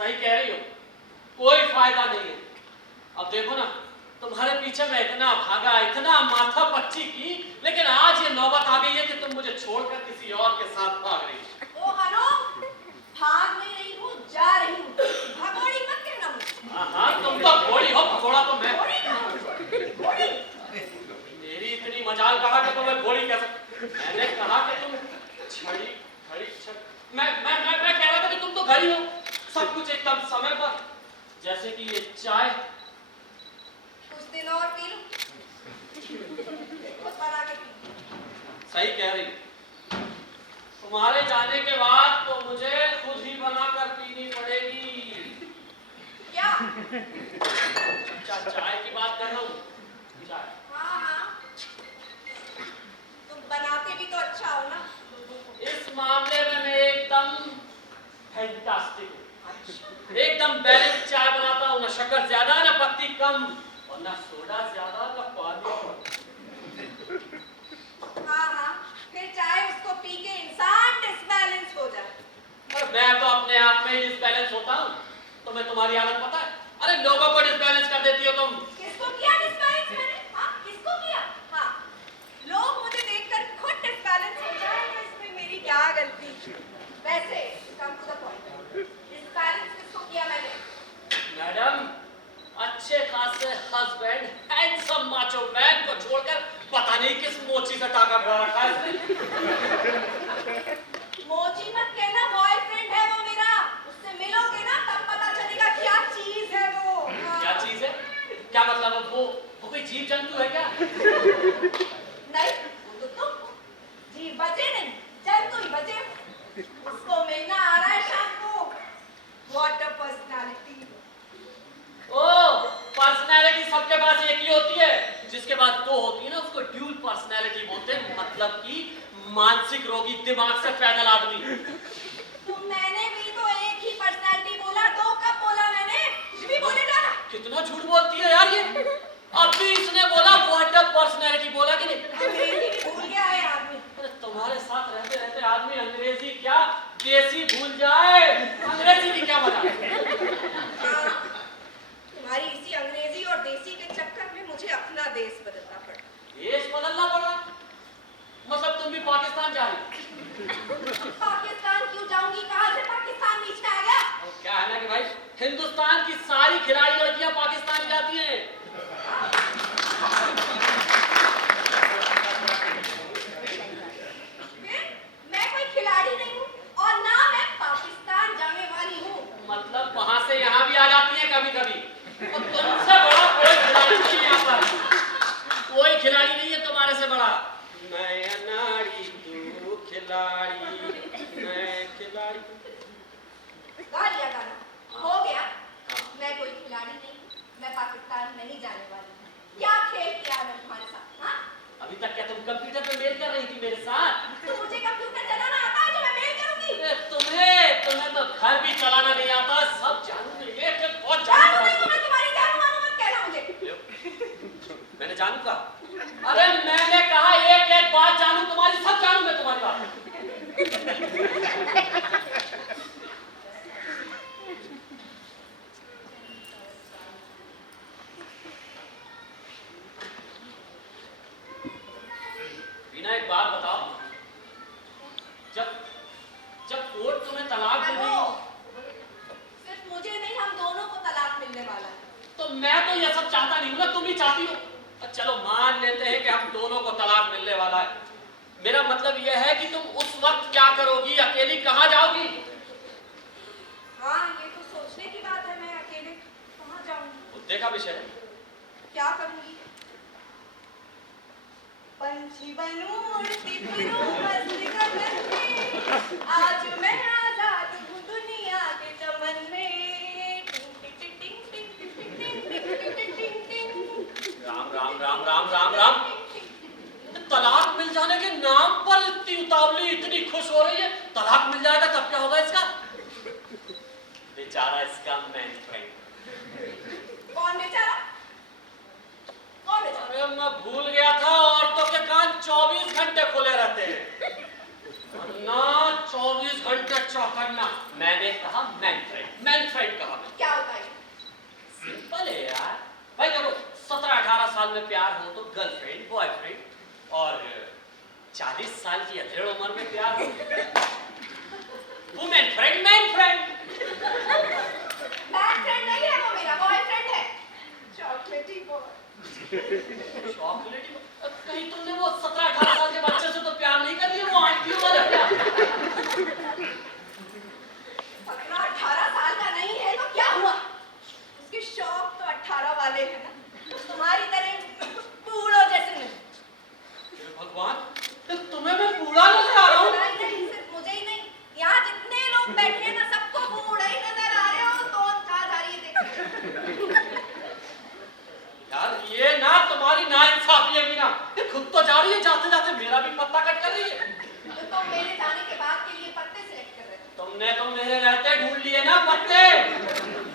सही कह रही हो, कोई फायदा नहीं है। अब देखो ना, तुम्हारे पीछे मैं इतना भागा, इतना माथा पच्ची की, लेकिन आज ये नौबत आ गई है कि तुम मुझे छोड़कर किसी और के साथ भाग रही हो। ओ हेलो, भाग नहीं रही हूँ, जा रही हूँ। भगोड़ी मत कहना मुझे। हाँ, तुम तो घोड़ी हो, भगोड़ा तो मैं। घोड़ी कहाँ? घोड़ी? मेरी इतनी मजाल कहा कि तुम्हें घोड़ी कह सकती। मैंने कहा कि तुम छड़ी खड़ी मैं कह रहा था कि तुम तो घड़ी हो, सब कुछ एकदम समय पर, जैसे कि ये चाय। कुछ दिन और पी लो, खुद बना के पी। सही कह रही, तुम्हारे जाने के बाद तो मुझे खुद ही बनाकर पीनी पड़ेगी। क्या? चाय की बात कर रहा हूँ, चाय। हाँ हाँ, तुम बनाते भी तो अच्छा हो ना। इस मामले में मैं एकदम फैंटास्टिक हूँ, एकदम बैलेंस चाय बनाता हूँ, ना शक्कर ज्यादा ना पत्ती कम, और ना सोडा ज्यादा ना पानी कम। हाँ हाँ, फिर चाहे उसको पी के इंसान डिसबैलेंस हो जाए। और मैं तो अपने आप में ही डिसबैलेंस होता हूँ, तुम्हें तुम्हारी आदत पता है? अरे लोगों को डिसबैलेंस कर देती हो तुम। किसको किया डिसबैलेंस मैंने? हाँ, किसको किया? हाँ, नहीं किस मोची से टाका भिड़ा रखा है इसने। मोची मत कहना, बॉयफ्रेंड है वो मेरा। उससे मिलोगे ना तब पता चलेगा क्या चीज है वो। क्या चीज है? क्या मतलब है? वो कोई जीव जंतु है क्या? नहीं, वो तो तुम जीव बचे नहीं, जंतु ही बचे। उसको मिलना आ रहा है शाम को। What a personality। ओ, पर्सनैलिटी सबके पास एक ही होती है। जिसके पास दो होती है ना उसको ड्यूल पर्सनैलिटी बोलते हैं, मतलब कि मानसिक रोगी, दिमाग से पैदल आदमी। तो मैंने भी तो एक ही पर्सनैलिटी बोला, दो कब बोला मैंने? कुछ भी बोलेगा ना। कितना झूठ बोलती है यार ये। अभी इसने बोला व्हाट अ पर्सनैलिटी, बोला कि नहीं? अंग्रेजी भी भूल गया है आदमी। अरे तुम्हारे साथ रहते रहते आदमी अंग्रेजी क्या देसी भूल जाए। अंग्रेजी की क्या मजा। हाँ, तुम्हारी इसी अंग्रेजी और देसी के चक्कर में मुझे अपना देश बदलना पड़ा। देश बदलना पड़ा? मतलब तुम भी पाकिस्तान जा रही? पाकिस्तान क्यों जाऊंगी? कहाँ से पाकिस्तान बीच में आ गया? और क्या है ना कि भाई हिंदुस्तान की सारी खिलाड़ी लड़कियां पाकिस्तान जाती हैं। मैं कोई खिलाड़ी नहीं हूँ और ना मैं पाकिस्तान जाने वाली हूँ। मतलब वहां से यहाँ भी आ जाती है कभी कभी। और तुमसे बड़ा कोई खिलाड़ी नहीं है यहाँ पर। कोई खिलाड़ी नहीं है तुम्हारे से बड़ा। मैं अनाड़ी तू खिलाड़ी, मैं खिलाड़ी। गा लिया गाना, हो गया। मैं कोई खिलाड़ी नहीं, मैं पाकिस्तान नहीं जाने वाली हूँ। क्या खेल किया मैं तुम्हारे साथ? हाँ? अभी तक क्या तुम कंप्यूटर पे मेल कर रही थी मेरे साथ? तो मुझे कंप्यूटर चलाना आता है जो मैं मेल करूंगी? अरे तुम्हें तो घर भी चलाना नहीं आता। सब जानू एक एक बहुत जानू जानू। नहीं हूँ मैं तुम्हारी, जानू मानू मत कहना मुझे। मैंने जानू कहा? अरे मैंने कहा एक एक बात जानू तुम्हारी, सब जानू मैं तुम्हारी बात। बिना एक बात बताओ, जब कोर्ट तुम्हें तलाक दे हेलो, देगी सिर्फ मुझे नहीं, हम दोनों को तलाक मिलने वाला है। तो मैं तो ये सब चाहता नहीं हूँ ना, तुम ही चाहती हो। चलो मान लेते हैं कि हम दोनों को तलाक मिलने वाला है। मेरा मतलब यह है कि तुम उस वक्त क्या करोगी, अकेली कहाँ जाओगी? हाँ, ये तो सोचने की बात है। मैं अकेले कहाँ जाऊंगी? मुद्दे का विषय है। क्या करूंगी? पंछी बनूं, उड़ती फिरूं मस्त गगन में। आज मैं आजाद हूँ दुनिया के चमन में। टिंग टिंग टिंग टिंग टिंग टिंग टिंग टिंग टिंग टिंग। राम राम राम राम राम राम। तलाक मिल जाने के नाम पर इतनी उतावली, इतनी खुश हो रही है। तलाक मिल जाएगा तब क्या होगा इसका? बेचारा इसका मैन फ्रेंड। कौन बेचारा? कौन बेचारा? अरे मैं भूल गया था, औरतों के कान 24 घंटे खुले रहते हैं ना, 24 घंटे चौकन्ना। मैंने कहा मैन फ्रेंड कहा मैं। क्या होता है? सिंपल है यार। भाई देखो 17-18 साल में प्यार हो तो गर्लफ्रेंड बॉयफ्रेंड, और 40 साल की अधेड़ उम्र में प्यार हो women friend, man friend. Man friend नहीं है वो, मेरा बॉयफ्रेंड है। चॉकलेटी बॉय। चॉकलेटी? कहीं तुमने वो 17-18 साल के बच्चे से तो प्यार नहीं कर लिया, वो आंटियों वाला प्यार? 17-18 साल का नहीं है तो क्या हुआ? उसके शौक तो 18 वाले हैं ना, तुम्हारी तरह बूढ़ों जैसे नहीं। भगवान, तुम्हें मैं बूढ़ा नजर आ रहा हूँ? नहीं नहीं, सिर्फ मुझे ही नहीं, यहाँ जितने लोग बैठे हैं ना सबको बूढ़ा ही नजर आ रहे हो। तो कहाँ जा रही है देखो। यार ये ना तुम्हारी नाइंसाफी है मीना। खुद तो जा रही है, जाते जाते मेरा भी पत्ता कट कर रही है। तो तुम मेरे जाने के बाद के लिए पत्ते सिलेक्ट कर रहे हो। तुमने तो मेरे रहते ढूंढ लिए ना पत्ते।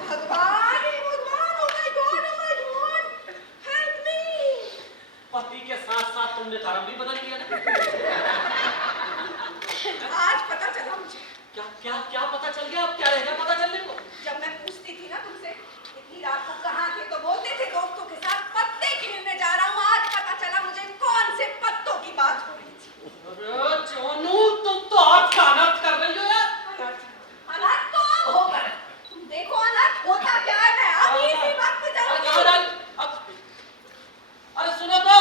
भगवान हे भगवान, oh my God, help me। पति के साथ साथ तुमने धर्म भी बदल लिया ना। आज पता चला मुझे। क्या क्या क्या पता चल गया? अब क्या रह गया पता चलने को? जब मैं पूछती थी ना तुमसे इतनी रात को कहाँ थे, तो बोलते थे दोस्तों के साथ पत्ते खेलने जा रहा हूँ। आज पता चला मुझे कौन से पत्तों की बात हो रही थी। अरे जानू, तुम तो आज का अनर्थ कर रही हो यार। अनाथ तो अब होगा। तुम देखो अनाथ होता क्या है। मैं अभी इसी वक्त जाऊंगी। अरे सुनो तो,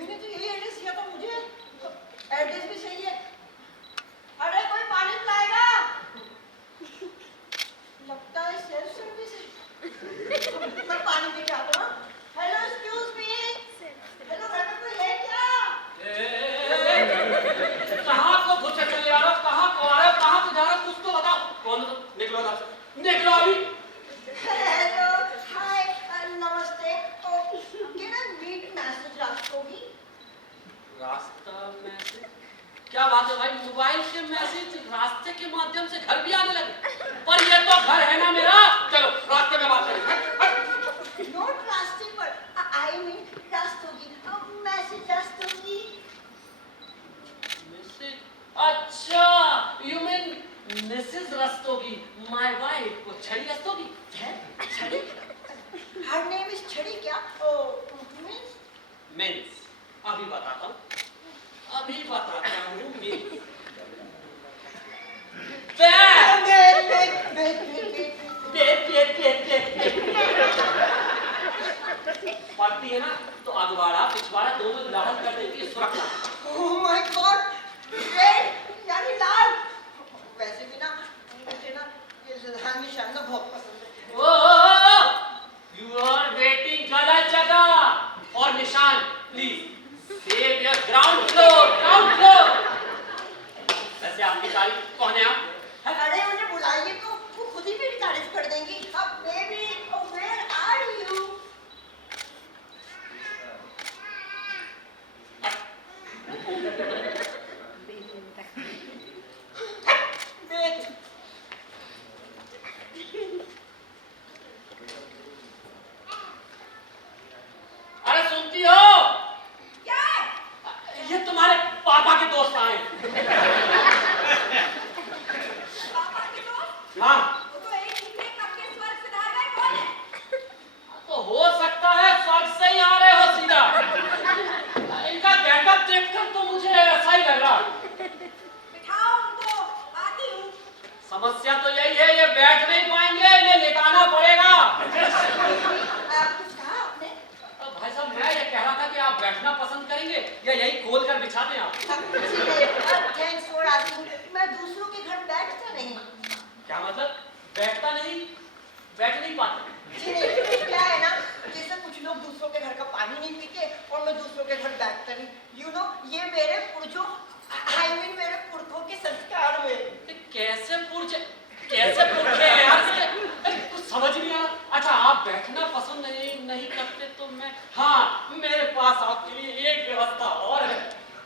बेबी ने तो यही एड्रेस दिया था मुझे, एड्रेस भी सही है। अरे कोई पानी पिलाएगा? लगता है सेल्फ सर्विस है। मैं पानी पी के आता हूँ। हेलो एक्सक्यूज मी, हेलो घर में कोई है क्या? कहाँ को घुसे चले आ रहा हो, कहाँ को आ रहा हो, कहाँ को जा रहा हो, कुछ तो बताओ। कौन हो? निकलो यहाँ से, निकलो अभी। Hello hi namaste. Can I meet message Rastogi? रास्ता मैसेज? क्या बात है भाई, मोबाइल के मैसेज रास्ते के माध्यम से घर भी आने लगे? पर ये तो घर है ना मेरा। चलो रास्ते में बात करें। नोट रास्ते पर, I mean Rastogi, message Rastogi. Message? अच्छा, you mean Mrs Rastogi, my wife, वो छड़ी रस्तोगी? है छड़ी? हर नेम इज छड़ी क्या? ओ मींस मीन्स अभी बताता हूँ, अभी बताता हूँ। मीन्स पढ़ती है ना तो अगवाड़ा पिछवाड़ा दोनों लहर कर देती है सुरक्षा। ओह माय गॉड, रेड यानी लाल। वैसे भी ना मुझे ना ये जहान निशान ना बहुत पसंद है। यू आर वेटिंग गलत जगह। और निशान please save your ground floor, ground floor. वैसे आपकी तारीफ कौन है आप? अरे उन्हें बुलाइए तो वो खुद ही मेरी तारीफ कर देंगी। अब baby where are you? Wait, अरे सुनती हो? क्या? ये तुम्हारे पापा के दोस्त आए। पापा के दोस्त? हाँ वो तो एक ही ने कब के स्वर्ग से धार गए, कौन है? तो हो सकता है स्वर्ग से ही आ रहे हो सीधा। इनका गेटअप देखकर तो मुझे ऐसा ही लग रहा। बिठाओ उनको, आती हूँ। समस्या तो यही है, ये बैठ नहीं पाएंगे, इन्हें लेटाना पड़ेगा। कुछ कहा आपने? भाई साहब मैं ये कह रहा था कि आप बैठना पसंद करेंगे या यही खोल कर बिछा दें आप? Thanks for asking. मैं दूसरों के घर बैठता नहीं। क्या मतलब? बैठता नहीं? बैठ नहीं पाते? जी नहीं, क्या है ना, जैसे कुछ लोग दूसरों के घर का पानी नहीं पीते और मैं दूसरों के घर बैठता नहीं। यू नो ये मेरे पुरजों, आई मीन मेरे पुरखों के संस्कार में। ये कैसे पुरखे हैं यार इसके? कुछ समझ नहीं आ रहा। अच्छा आप बैठना पसंद नहीं करते तो मैं, हाँ मेरे पास आपके लिए एक व्यवस्था और है।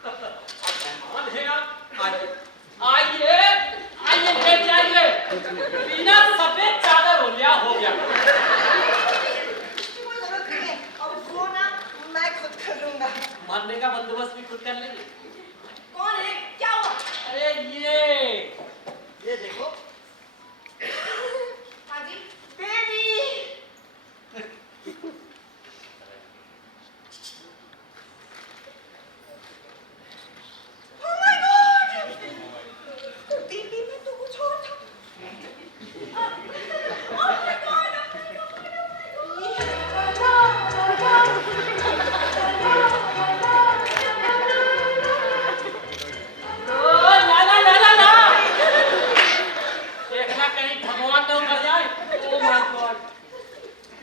मेहमान हैं आप, आइए आइए लेट जाइए। बिना सफेद चादर हो गया इसकी कोई जरूरत नहीं है, अब वो ना मैं खुद कर लूंगा। मरने का बंदोबस्त भी खुद कर लेंगे। कौन है? क्या हुआ? अरे ये देखो। हाँ जी baby. Oh my God! Baby में तो कुछ और था। Oh my God! ला देखना कहीं भगवान न उतर जाए। Oh my God.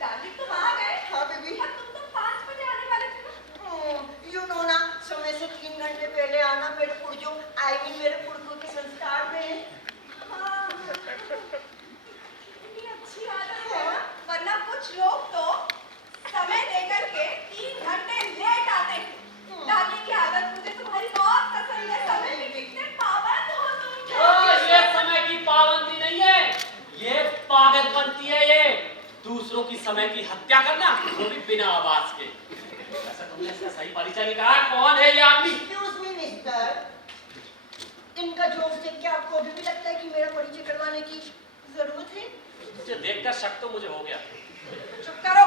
डार्लिंग तुम आ गए? हाँ बेबी। और तुम तो 5 बजे आने वाले थे ना? यू नो ना, समय से 3 घंटे पहले आना मेरे पुरजों, आई मीन मेरे पुरखों के संस्कार में है। हाँ। कितनी अच्छी आदत है, वरना कुछ लोग तो समय देकर के 3 घंटे लेट आते हैं। डार्लिंग की आदत मुझे तुम्हारी बहुत पसंद है, समय में कितने पाबंद हो तुम। ये समय की पाबंदी नहीं है, ये पागलपंती है। ये दूसरों की समय की हत्या करना, वो भी बिना आवाज के। वैसे तुमने इसका सही परिचय नहीं कहा। कौन है ये आदमी? Excuse me, mister. इनका जोक देख के आपको अभी भी लगता है कि मेरा परिचय करवाने की जरूरत है? मुझे देखकर शक तो मुझे हो गया। चुप करो।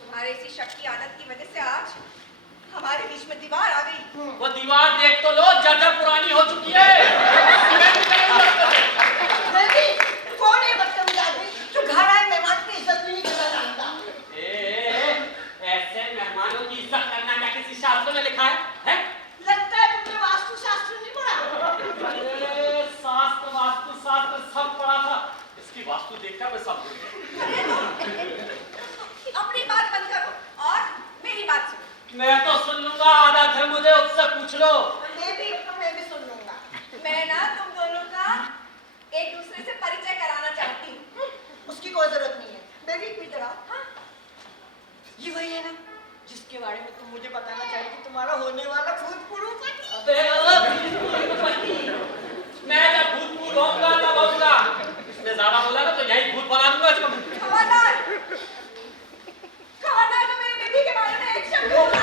तुम्हारे इसी शक की आदत की वजह से आज हमारे बीच में दीवार आ गई। वो दीवार देख तो लो, जर्जर पुरानी हो चुकी है। बेबी, कौन है बदतमीज आदमी जो घर आए मेहमान की इज्जत भी नहीं करना जानता? ऐसे मेहमानों की इज्जत करना क्या किसी शास्त्र में लिखा लिखा है? लगता है तुमने वास्तु शास्त्र नहीं पढ़ा। अरे शास्त्र वास्तु शास्त्र सब पढ़ा था, इसकी वास्तु देखकर मैं सब भूल गया। अपनी बात बंद करो और मेरी बात सुनो। मैं तो सुन लूंगा, आदत है मुझे, उससे पूछ लो। मैं भी सुन लूंगा। मैं ना तुम दोनों का एक दूसरे से परिचय कराना चाहती हूँ। उसकी कोई जरूरत नहीं है। बेबी इधर आओ। हाँ? ये वही है ना जिसके बारे में तुम मुझे बताना चाहे कि तुम्हारा होने वाला भूतपूर्व पति। अबे भूतपूर्व पति, मैं जब भूतपूर्व होऊंगा तब होऊंगा। इसने ज्यादा बोला ना तो यही भूत बना दूंगा इसको। खबरदार, खबरदार तो मेरे बेबी के बारे में एक शब्द बोलना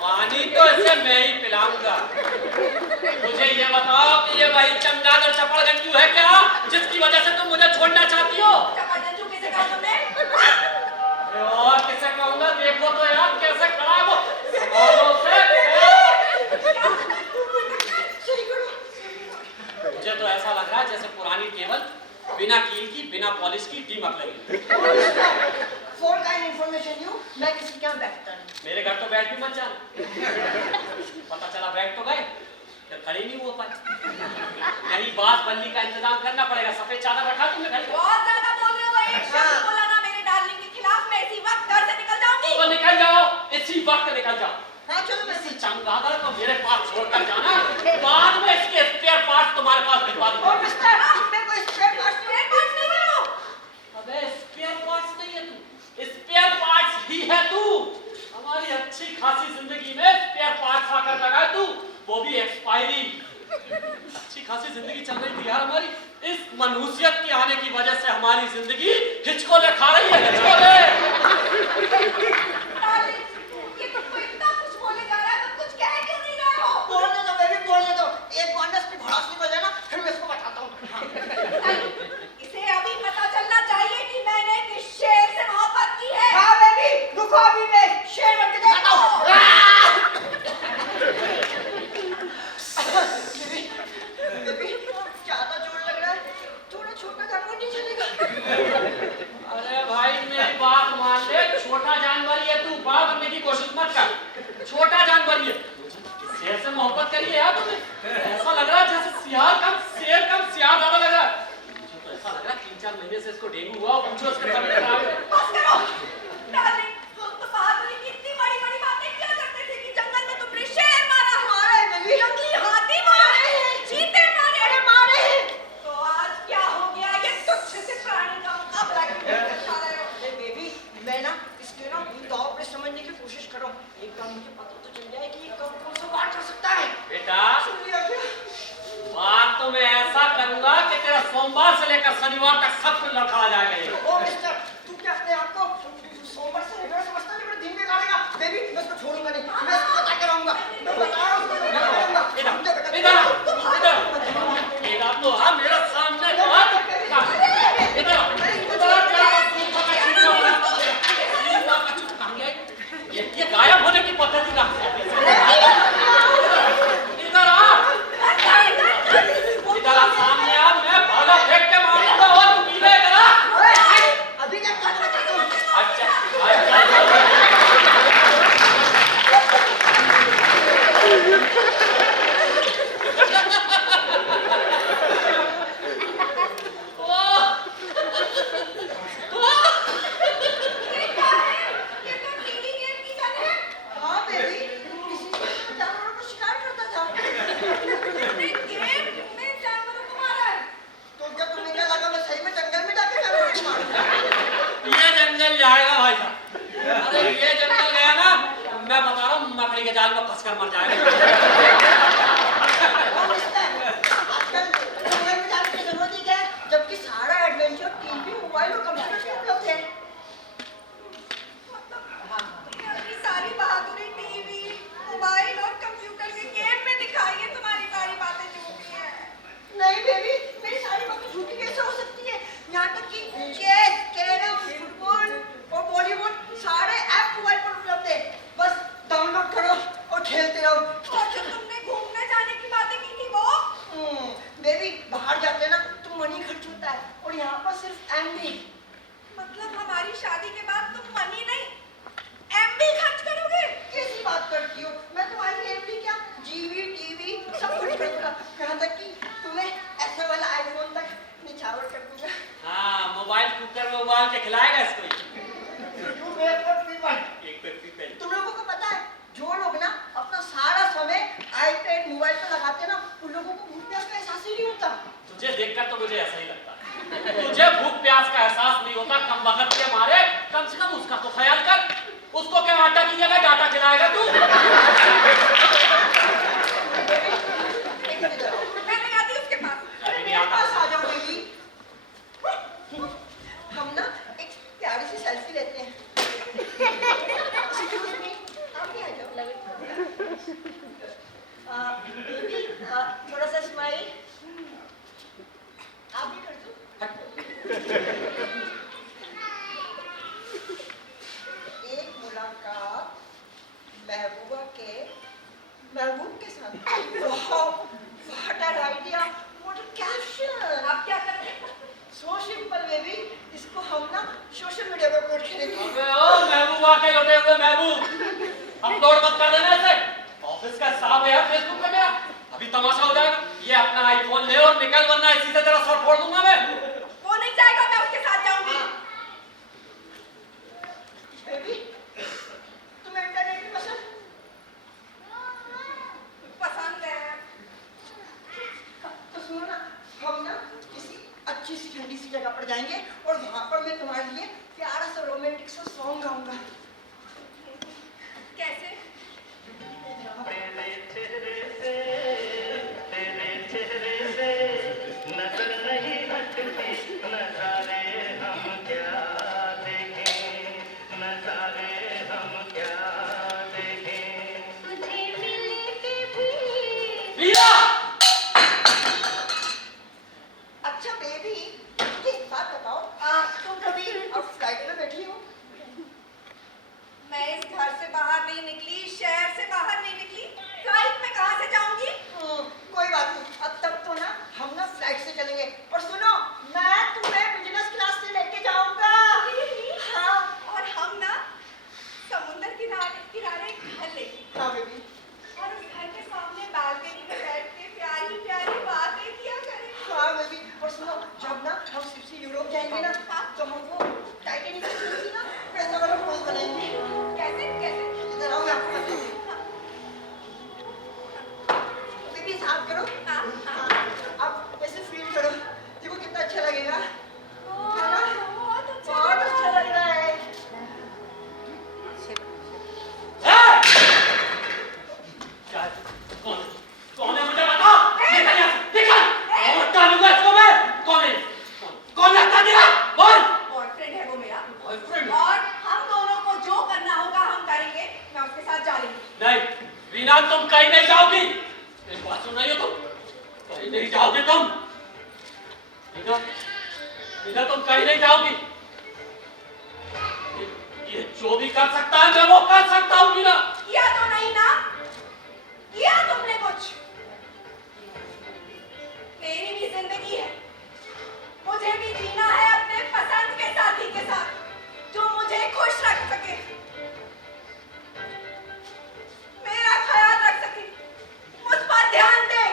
पानी तो इसे मैं ही पिलाऊंगा। मुझे ये बताओ कि ये वही चमगादड़ चपड़गंजू है क्या, जिसकी वजह से तुम मुझे छोड़ना चाहती हो? चपड़गंजू किसे कहा तुमने? और किसे कहूंगा? देखो तो यार कैसे खड़ा है वो, सवालों से। मुझे तो ऐसा लग रहा है जैसे पुरानी टेबल बिना कील की, बिना पॉलिश की दीमक लगी। For kind information you, मैं किसी के यहाँ बैठता नहीं। मेरे घर तो बैठ भी मत जाना। पता चला बैठ तो गए, जब खड़े नहीं हो पाए। कहीं बास बल्ली का इंतजाम करना पड़ेगा। सफेद चादर रखा तुमने घर पे? बहुत ज्यादा बोल रहे हो। एक शब्द बोला ना मेरे डार्लिंग के खिलाफ, मैं इसी वक्त घर से निकल जाऊंगी। तो निकल जाओ, इसी वक्त निकल जाओ। हाँ चलो मैं इसी चमगादड़ को मेरे पास छोड़कर जाना, बाद में इसके स्पेयर पार्ट्स तुम्हारे पास भिजवा दूंगा। और मिस्टर, मैं कोई स्पेयर पार्ट्स नहीं करूँ। अबे स्पेयर पार्ट्स नहीं है तू, स्पेयर पार्ट्स ही है तू। हमारी अच्छी खासी जिंदगी में स्पेयर पार्ट्स आकर लगा तू, वो भी एक्सपायरी। अच्छी खासी जिंदगी चल रही थी यार हमारी, इस मनुष्यत के आने की वजह से हमारी जिंदगी हिचकोले खा रही है, हिचकोले। डार्लिंग, ये तुमको इतना कुछ बोले जा रहा है, तुम कुछ कह क्यों नहीं रहे हो? बोलने दो बेबी, बोलने दो। एक बार ना इसकी भड़ास निकल जाए ना, फिर मैं इसको बताता हूँ। इसे अभी पता चलना चाहिए कि मैंने किस शेर से मोहब्बत की है। हाँ बेबी, रुको अभी मैं शेर बन के दिखाता हूँ। बेबी, ज्यादा जोर लग रहा है, थोड़ा छोटा जानवर नहीं चलेगा? अरे भाई मेरी बात मान ले, छोटा जानवर ही है तू, बड़ा बनने की कोशिश मत कर। छोटा जानवर ही है। शेर से मोहब्बत करी है यार तुमने? ऐसा लग रहा है जैसे सियार कम शेर कम, सियार ज्यादा लग रहा है। मुझे तो ऐसा लग रहा है 3-4 महीने से इसको डेंगू हुआ, पूछो इसके तबीयत खराब है। बस करो। डार्लिंग, तुम तो बहादुरी की इतनी बड़ी-बड़ी बातें किया करते थे कि जंगल में तुमने शेर मारा, जंगली हाथी मारे, चीते मारे। अरे मारे। तो आज क्या हो गया? ये तुच्छ से प्राणी का मुकाबला क्यों करता रहे हो? अरे बेबी, मैं ना इसके ना दाव पे समझने की कोशिश कर रहा हूँ। एक काम मुझे पता तो चल जाए कि ये कब कौन सा वार कर सकता है। बेटा, सुन लिया क्या? बात तो मैं ऐसा करूंगा कि तेरा सोमवार से लेकर शनिवार तक सब कुछ रखा आ जाएगा। ओ मिस्टर, तू क्या अपने आप को सोमवार से रविवार समझता है? मेरा दिन बिगाड़ेगा। बेबी, मैं इसको छोड़ूंगा नहीं, मैं इसको बता के रहूंगा। मैं बता रहा हूँ, इसको बता के रहूंगा। समझो बेटा? इधर तो हाँ, मेरा सामने तो हाँ। इधर ये गायब होने की पद्धति कहाँ से आती है? इधर आ, इधर आ, सामने आ, मैं भाला फेंक के मारूंगा और तू पीले इधर आ। अभी तक क्या बताता हूँ? अच्छा, हाँ बेबी, किसी जानवरों को शिकार करता था। तुमने गेम में जानवरों को मारा है? तो क्या तुम्हें क्या लगा मैं सही में जंगल में जाके जानवरों को मारूंगा? ये जंगल जाएगा भाई साहब। अरे ये जंगल गया ना, मैं बता रहा हूँ मकड़ी के जाल में फंसकर मर जाएगा। आजकल जंगल में जाने की जरूरत ही क्या है, जबकि सारा एडवेंचर टीवी, मोबाइल और कंप्यूटर में उपलब्ध है। अपनी सारी बहादुरी टीवी, मोबाइल और कंप्यूटर के गेम में दिखाई है, तुम्हारी सारी बातें झूठी हैं। नहीं बेबी, मेरी सारी बातें झूठी कैसे हो सकती है? यहाँ तक कि चेस, कैरम, फुटबॉल और वॉलीबॉल सारे ऐप मोबाइल पर उपलब्ध है। बस डाउनलोड करो और खेलते रहो। और जो तुमने घूमने जाने की बातें की थी वो? बेबी, बाहर जाते ना तो मनी खर्च होता है और यहाँ पर सिर्फ नहीं। मतलब हमारी शादी के बाद तुम मनी नहीं एमबी खर्च करोगे? कैसी बात करती हो? मैं तुम्हारी एमबी क्या जीबी टीवी सब कुछ करूंगा, यहाँ तक कि तुम्हें ऐसा वाला आईफोन तक निछावर कर दूंगा। हाँ, मोबाइल कुकर में उबाल के खिलाएगा इसको। तुम लोगों को पता है जो लोग ना अपना सारा समय आईपैड मोबाइल पे लगाते हैं ना, उन लोगों को भूख प्यास का एहसास ही नहीं होता। तुझे देखकर तो मुझे ऐसा ही लगता है। तुझे भूख प्यास का एहसास नहीं होता, कम वक्त के मारे। कम से कम उसका तो ख्याल कर। उसको क्या आटा की जगह डाटा खिलाएगा तू? मैं नहीं आती उसके पास। अभी नहीं आता। पास आ जाओ बेबी, हम ना एक प्यारी सी सेल्फी लेते हैं। Excuse me, आप भी आ जाओ। बेबी, थोड़ा सा स्माइल आप भी कर दो। एक मुलाकात महबूब के साथ। What an idea! What a caption! आप क्या करोगे? So simple बेबी, इसको हम ना सोशल मीडिया पे अपलोड करेंगे। अबे ओ महबूबा के लौटे हुए महबूब, अपलोड मत कर देना इसे। ऑफिस का हिसाब है यार फेसबुक पे मेरा। अभी तमाशा हो जाएगा। ये अपना आईफोन ले और निकल, वरना इसी से तेरा सर फोड़ दूंगा मैं। वो नहीं जाएगा, मैं उसके साथ जाऊंगी। बेबी, तुम्हें इंटरनेट भी पसंद है। तो सुनो ना, हम ना किसी अच्छी सी ठंडी सी जगह पर जाएंगे और वहां पर मैं तुम्हारे लिए प्यारा सा रोमांटिक सा सॉन्ग गाऊंगा। कैसे? वीरा! अच्छा बेबी, मुझे एक बात बताओ, तुम कभी फ्लाइट में बैठी हो? मैं इस घर से बाहर नहीं निकली, शहर से बाहर नहीं निकली, फ्लाइट में कहाँ से जाऊंगी? कोई बात नहीं, अब तक तो ना हम ना फ्लाइट से चलेंगे। और सुनो, मैं तुम्हें बिजनेस क्लास से लेके जाऊंगा। हाँ। और हम ना समुद्र किनारे घर लेंगे। हाँ बेबी। और उस घर के सामने बालकनी में बैठ के प्यारी प्यारी बातें किया करेंगे। हाँ बेबी, और सुनो, जब ना हम शिप से यूरोप जाएंगे ना, तो हम वो टाइटैनिक की फिल्म थी ना, वैसा वाला पोज बनाएंगे। कैसे कैसे? इधर आओ, मैं आपको बताती हूँ। बेबी साथ करो। हाँ। अब ऐसे फील करो, देखो कितना अच्छा लगेगा। है ना? बहुत अच्छा लग रहा है। क्या है? कौन है मुझे बता। निकल यहाँ से, निकल। और डालूंगा इसको मैं। कौन है? कौन लगता तेरा? बोल। बॉयफ्रेंड है वो मेरा। बॉयफ्रेंड? और हम दोनों को जो करना होगा हम करेंगे। मैं उसके साथ जा रही हूँ। नहीं, वीना तुम कहीं नहीं जाओगी। मेरी बात सुन रही हो तुम? कहीं नहीं जाओगी तुम। वीना तुम कहीं नहीं जाओगी। ये जो भी कर सकता है मैं वो कर सकता हूँ वीना। किया तो नहीं ना? किया तुमने कुछ? मेरी भी जिंदगी है, मुझे भी जीना है अपने पसंद के साथी के साथ जो मुझे खुश रख सके, मेरा ख्याल रख सके, मुझ पर ध्यान दे।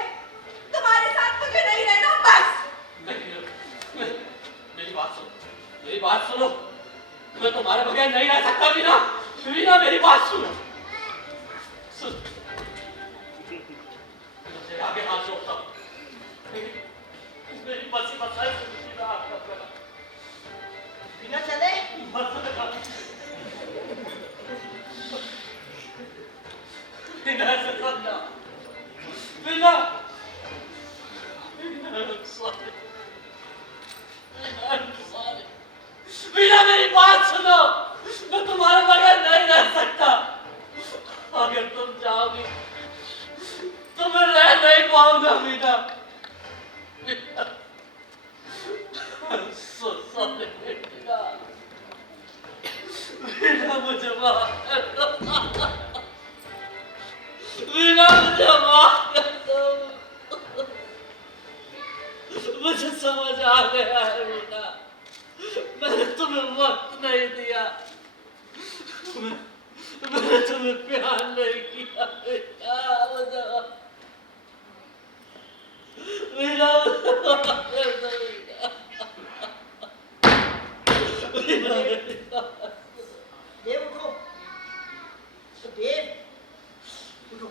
तुम्हारे साथ मुझे नहीं रहना बस। मेरी बात सुनो, मेरी बात सुनो। मैं तुम्हारे बगैर नहीं रह सकता वीना। वीना मेरी बात सुनो। सुन, मुझे आगे हाथ जोड़ता हूँ। मेरी बसी बसाई जिंदगी में आपका प्यार। बिना चले? वीना से समझा। Veena, sorry. I'm sorry. Veena मेरी बात सुनो। मैं तुम्हारे बगैर नहीं रह सकता। अगर तुम जाओगी तो मैं रह नहीं पाऊंगा Veena. I'm so sorry Veena. Veena मुझे माफ कर दो। वीना मुझे माफ कर दो। मुझे समझ आ गया है वीना। तुम्हें वक्त नहीं दिया, मैंने तुम्हें प्यार नहीं किया, क्या बताओ? मेरा देव उठो, तो देव उठो।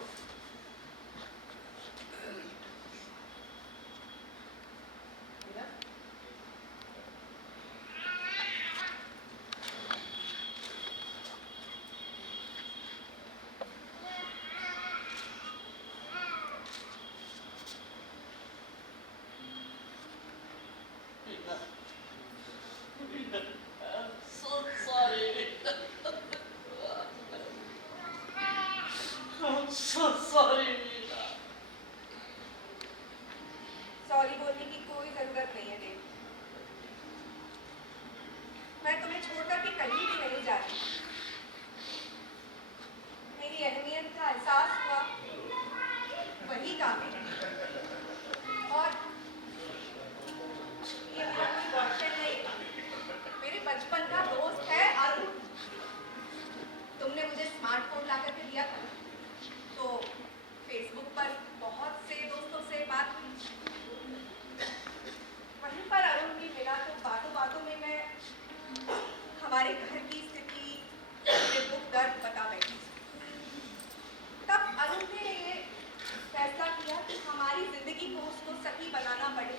Meera, so sorry. I'm so sorry, Meera. Sorry बोलने की कोई जरूरत नहीं है देव। मैं तुम्हें छोड़कर के कहीं भी नहीं जा रही। मेरी अहमियत का एहसास हुआ, वही काफी है। और ये मेरा कोई बॉयफ्रेंड नहीं, मेरे बचपन का दोस्त है अरुण। तुमने मुझे स्मार्टफोन ला करके दिया था, तो फेसबुक पर बहुत से दोस्तों से बात हुई। वहीं पर अरुण भी मिला, तो बातों बातों में मैं हमारे घर की स्थिति, मेरे दुख दर्द बता बैठी। तब अरुण ने ये फैसला किया कि हमारी जिंदगी को उसको सही बनाना पड़े,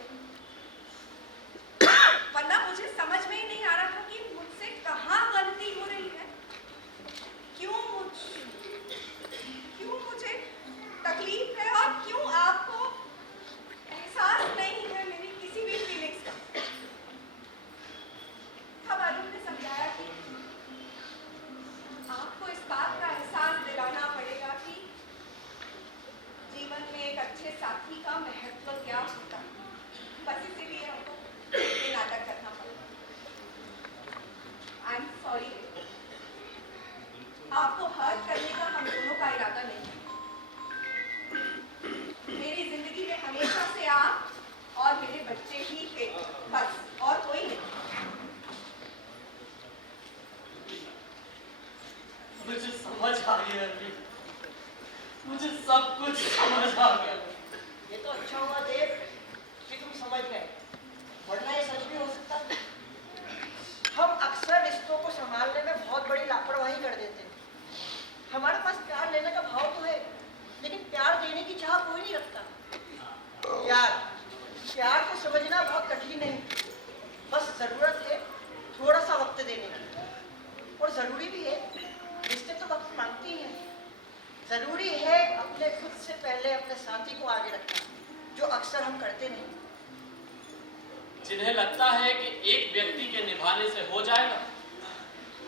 वरना मुझे समझ में ही नहीं आ रहा था कि मुझसे कहाँ गलती हो रही है। क्यों मुझे तकलीफ है और क्यों आपको एहसास नहीं है मेरी किसी भी फीलिंग्स का। तब अरुण ने समझाया कि आपको इस बात का एहसास दिलाना पड़ेगा कि जीवन में एक अच्छे साथी का महत्व क्या होता है। बस इसीलिए हमको ये नाटक करना पड़ा। आई एम सॉरी, आपको हर्ट करने का हम दोनों का इरादा नहीं है। मेरी जिंदगी में हमेशा से आप और मेरे बच्चे ही थे, बस, और कोई नहीं। मुझे समझ आ गया अभी, मुझे सब कुछ समझ आ गया। ये तो अच्छा हुआ देव कि तुम समझ गए, वरना ये सच भी हो सकता। हम अक्सर रिश्तों को संभालने में बहुत बड़ी लापरवाही कर देते हैं। हमारे पास प्यार लेने का भाव तो है, लेकिन प्यार देने की चाह कोई नहीं रखता। प्यार को समझना बहुत कठिन है, बस जरूरत है थोड़ा सा वक्त देने की। और जरूरी भी है, रिश्ते तो वक्त मांगते हैं। जरूरी है अपने खुद से पहले अपने साथी को आगे रखना, जो अक्सर हम करते नहीं। जिन्हें लगता है कि एक व्यक्ति के निभाने से हो जाएगा,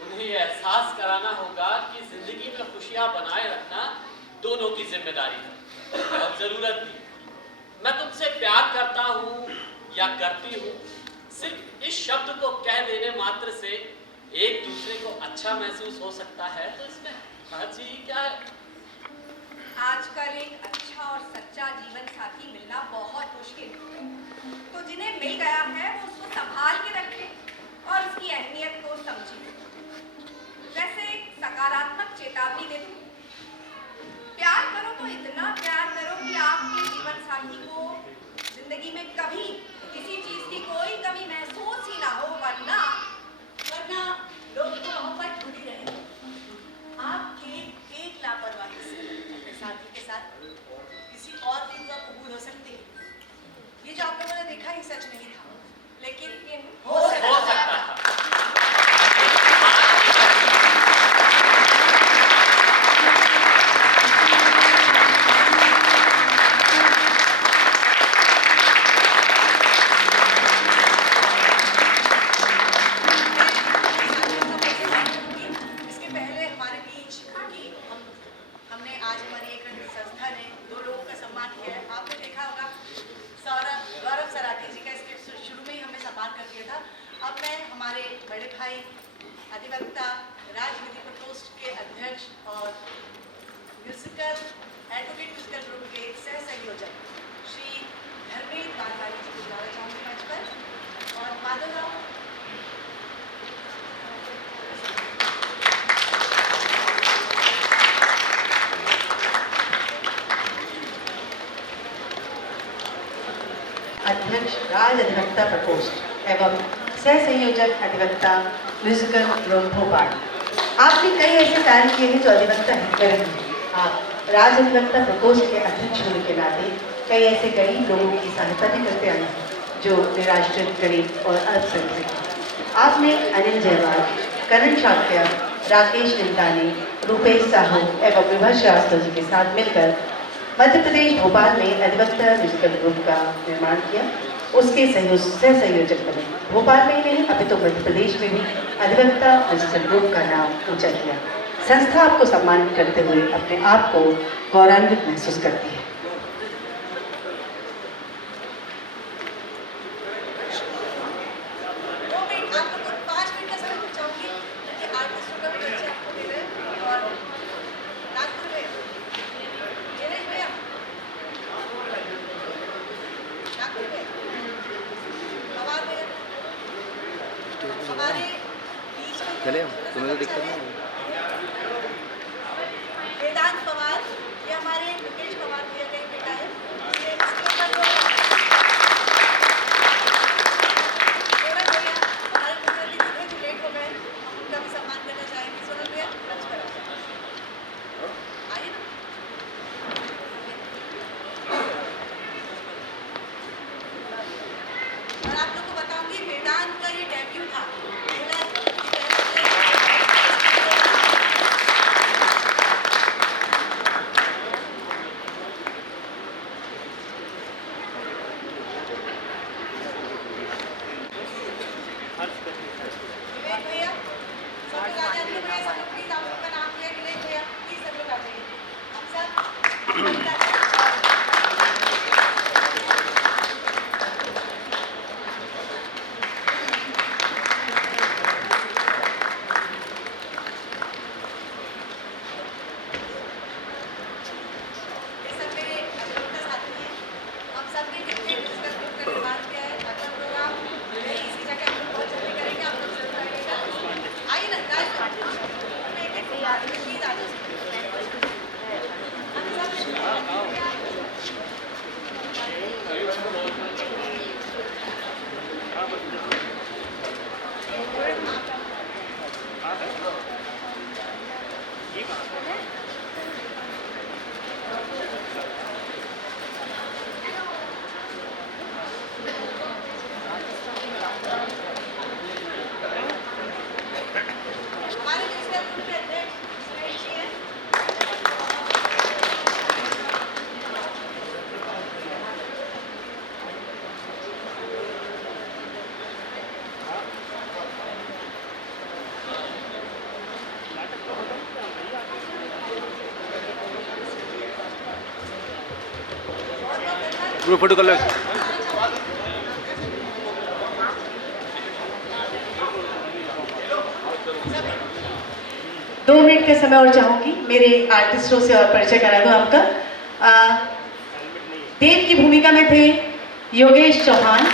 उन्हें यह एहसास कराना होगा कि जिंदगी में खुशियां बनाए रखना दोनों की जिम्मेदारी है और जरूरत भी। मैं तुमसे प्यार करता हूँ या करती हूँ, सिर्फ इस शब्द को कह देने मात्र से एक दूसरे को अच्छा महसूस हो सकता है, तो इसमें हर्ज ही क्या है? आजकल एक अच्छा और सच्चा जीवन साथी मिलना बहुत मुश्किल है, तो जिन्हें मिल गया है वो उसको संभाल के रखे और उसकी अहमियत को समझे। वैसे एक सकारात्मक चेतावनी दे दूं, प्यार करो तो इतना प्यार करो कि आपके जीवन साथी को जिंदगी में कभी किसी चीज की कोई कमी महसूस ही ना हो, वरना लोग तो मोहब्बत छूटी रहे। आपके एक लापरवाही से अपने साथी के साथ किसी और की दुआ कबूल हो सकती है। ये जो आप लोगों ने देखा ये सच नहीं था, लेकिन हो सकता था। राज अधिवक्ता प्रकोष्ठ एवं सह संयोजक अधिवक्ता म्यूजिकल ग्रुप भोपाल। आपने कई ऐसे कार्य किए हैं जो अधिवक्ता हित में रहे हैं। आप राज अधिवक्ता प्रकोष्ठ के अध्यक्ष होने के नाते कई ऐसे गरीब लोगों की सहायता भी करते आए हैं जो निराश्रित, गरीब और अल्पसंख्यक हैं। आपने अनिल जयवाल, करण शाक्या, राकेश निंदानी, रूपेश साहू एवं विभा श्रीवास्तव जी के साथ मिलकर मध्य प्रदेश भोपाल में अधिवक्ता म्यूजिकल ग्रुप का निर्माण किया। उसके सह संयोजक बने। भोपाल में ही नहीं अभी तो मध्य प्रदेश में भी अधिवक्ता म्यूजिकल ग्रुप का नाम ऊंचा किया। संस्था आपको सम्मानित करते हुए अपने आप को गौरवान्वित महसूस करती है। चले तुम्हें तो दिक्कत नहीं है। वेदांत पवार, ये हमारे मुकेश पवार भैया का ही बेटा है। ये इसके ऊपर केवल भैया हमारे मुख्यमंत्री जी थे जो लेट हो गए, हम उनका भी सम्मान करना चाहेंगे। सोनल भैया मंच पर आइए ना। और आप लोग को बताऊंगी वेदांत का ये डेब्यू था। ग्रुप फोटो कर लो। 2 मिनट का समय और चाहूंगी मेरे आर्टिस्टों से और परिचय करा दूं आपका। देव की भूमिका में थे योगेश चौहान,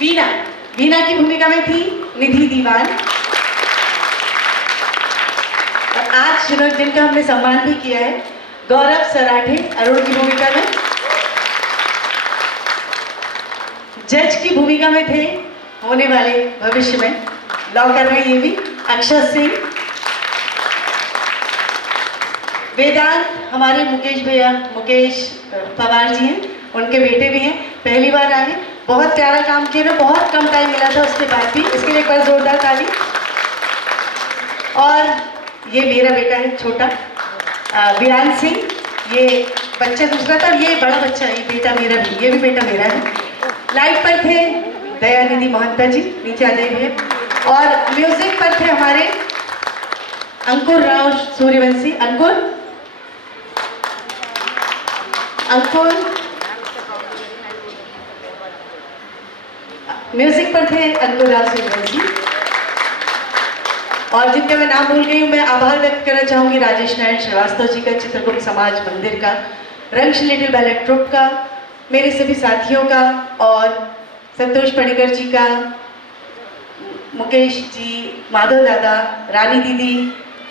वीणा की भूमिका में थी निधि दीवान। और आज जिनका हमने सम्मान भी किया है, गौरव सराठे अरुण की भूमिका में। जज की भूमिका में थे होने वाले भविष्य में लॉ कर रहे हैं ये भी अक्षर सिंह। वेदांत हमारे मुकेश पवार जी हैं, उनके बेटे भी हैं, पहली बार आए। बहुत प्यारा काम किया ना, बहुत कम टाइम मिला था उसके बाद भी, इसके लिए एक बार जोरदार ताली। और ये मेरा बेटा है छोटा वीरान सिंह, ये बच्चा दूसरा था, ये बड़ा बच्चा, ये बेटा मेरा भी, ये भी बेटा मेरा है। लाइट पर थे दयानिधि महंता जी, नीचे आ जाइए। और म्यूजिक पर थे हमारे अंकुर राव सूर्यवंशी। अंकुर म्यूजिक पर थे अंकुर राव सूर्यवंशी। और जिनका मैं नाम भूल गई हूँ, मैं आभार व्यक्त करना चाहूँगी राजेश नारायण श्रीवास्तव जी का, चित्रगुप्त समाज मंदिर का, रंश लिटिल बैलेट ट्रुप का, मेरे सभी साथियों का, और संतोष पणिकर जी का, मुकेश जी, माधव दादा, रानी दीदी,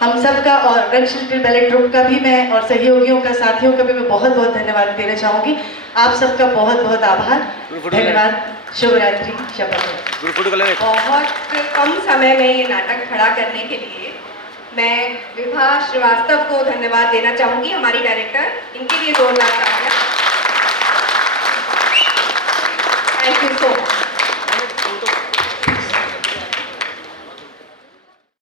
हम सब का और रंग शिल्पी बैले ट्रुप का भी मैं और सहयोगियों का, साथियों का भी मैं बहुत बहुत धन्यवाद देना चाहूँगी। आप सबका बहुत बहुत आभार, धन्यवाद, शुभ रात्रि, शपथ। ग्रुप फोटो कर लेंगे। बहुत कम समय में ये नाटक खड़ा करने के लिए मैं विभा श्रीवास्तव को धन्यवाद देना चाहूंगी, हमारी डायरेक्टर। इनके लिए जोरदार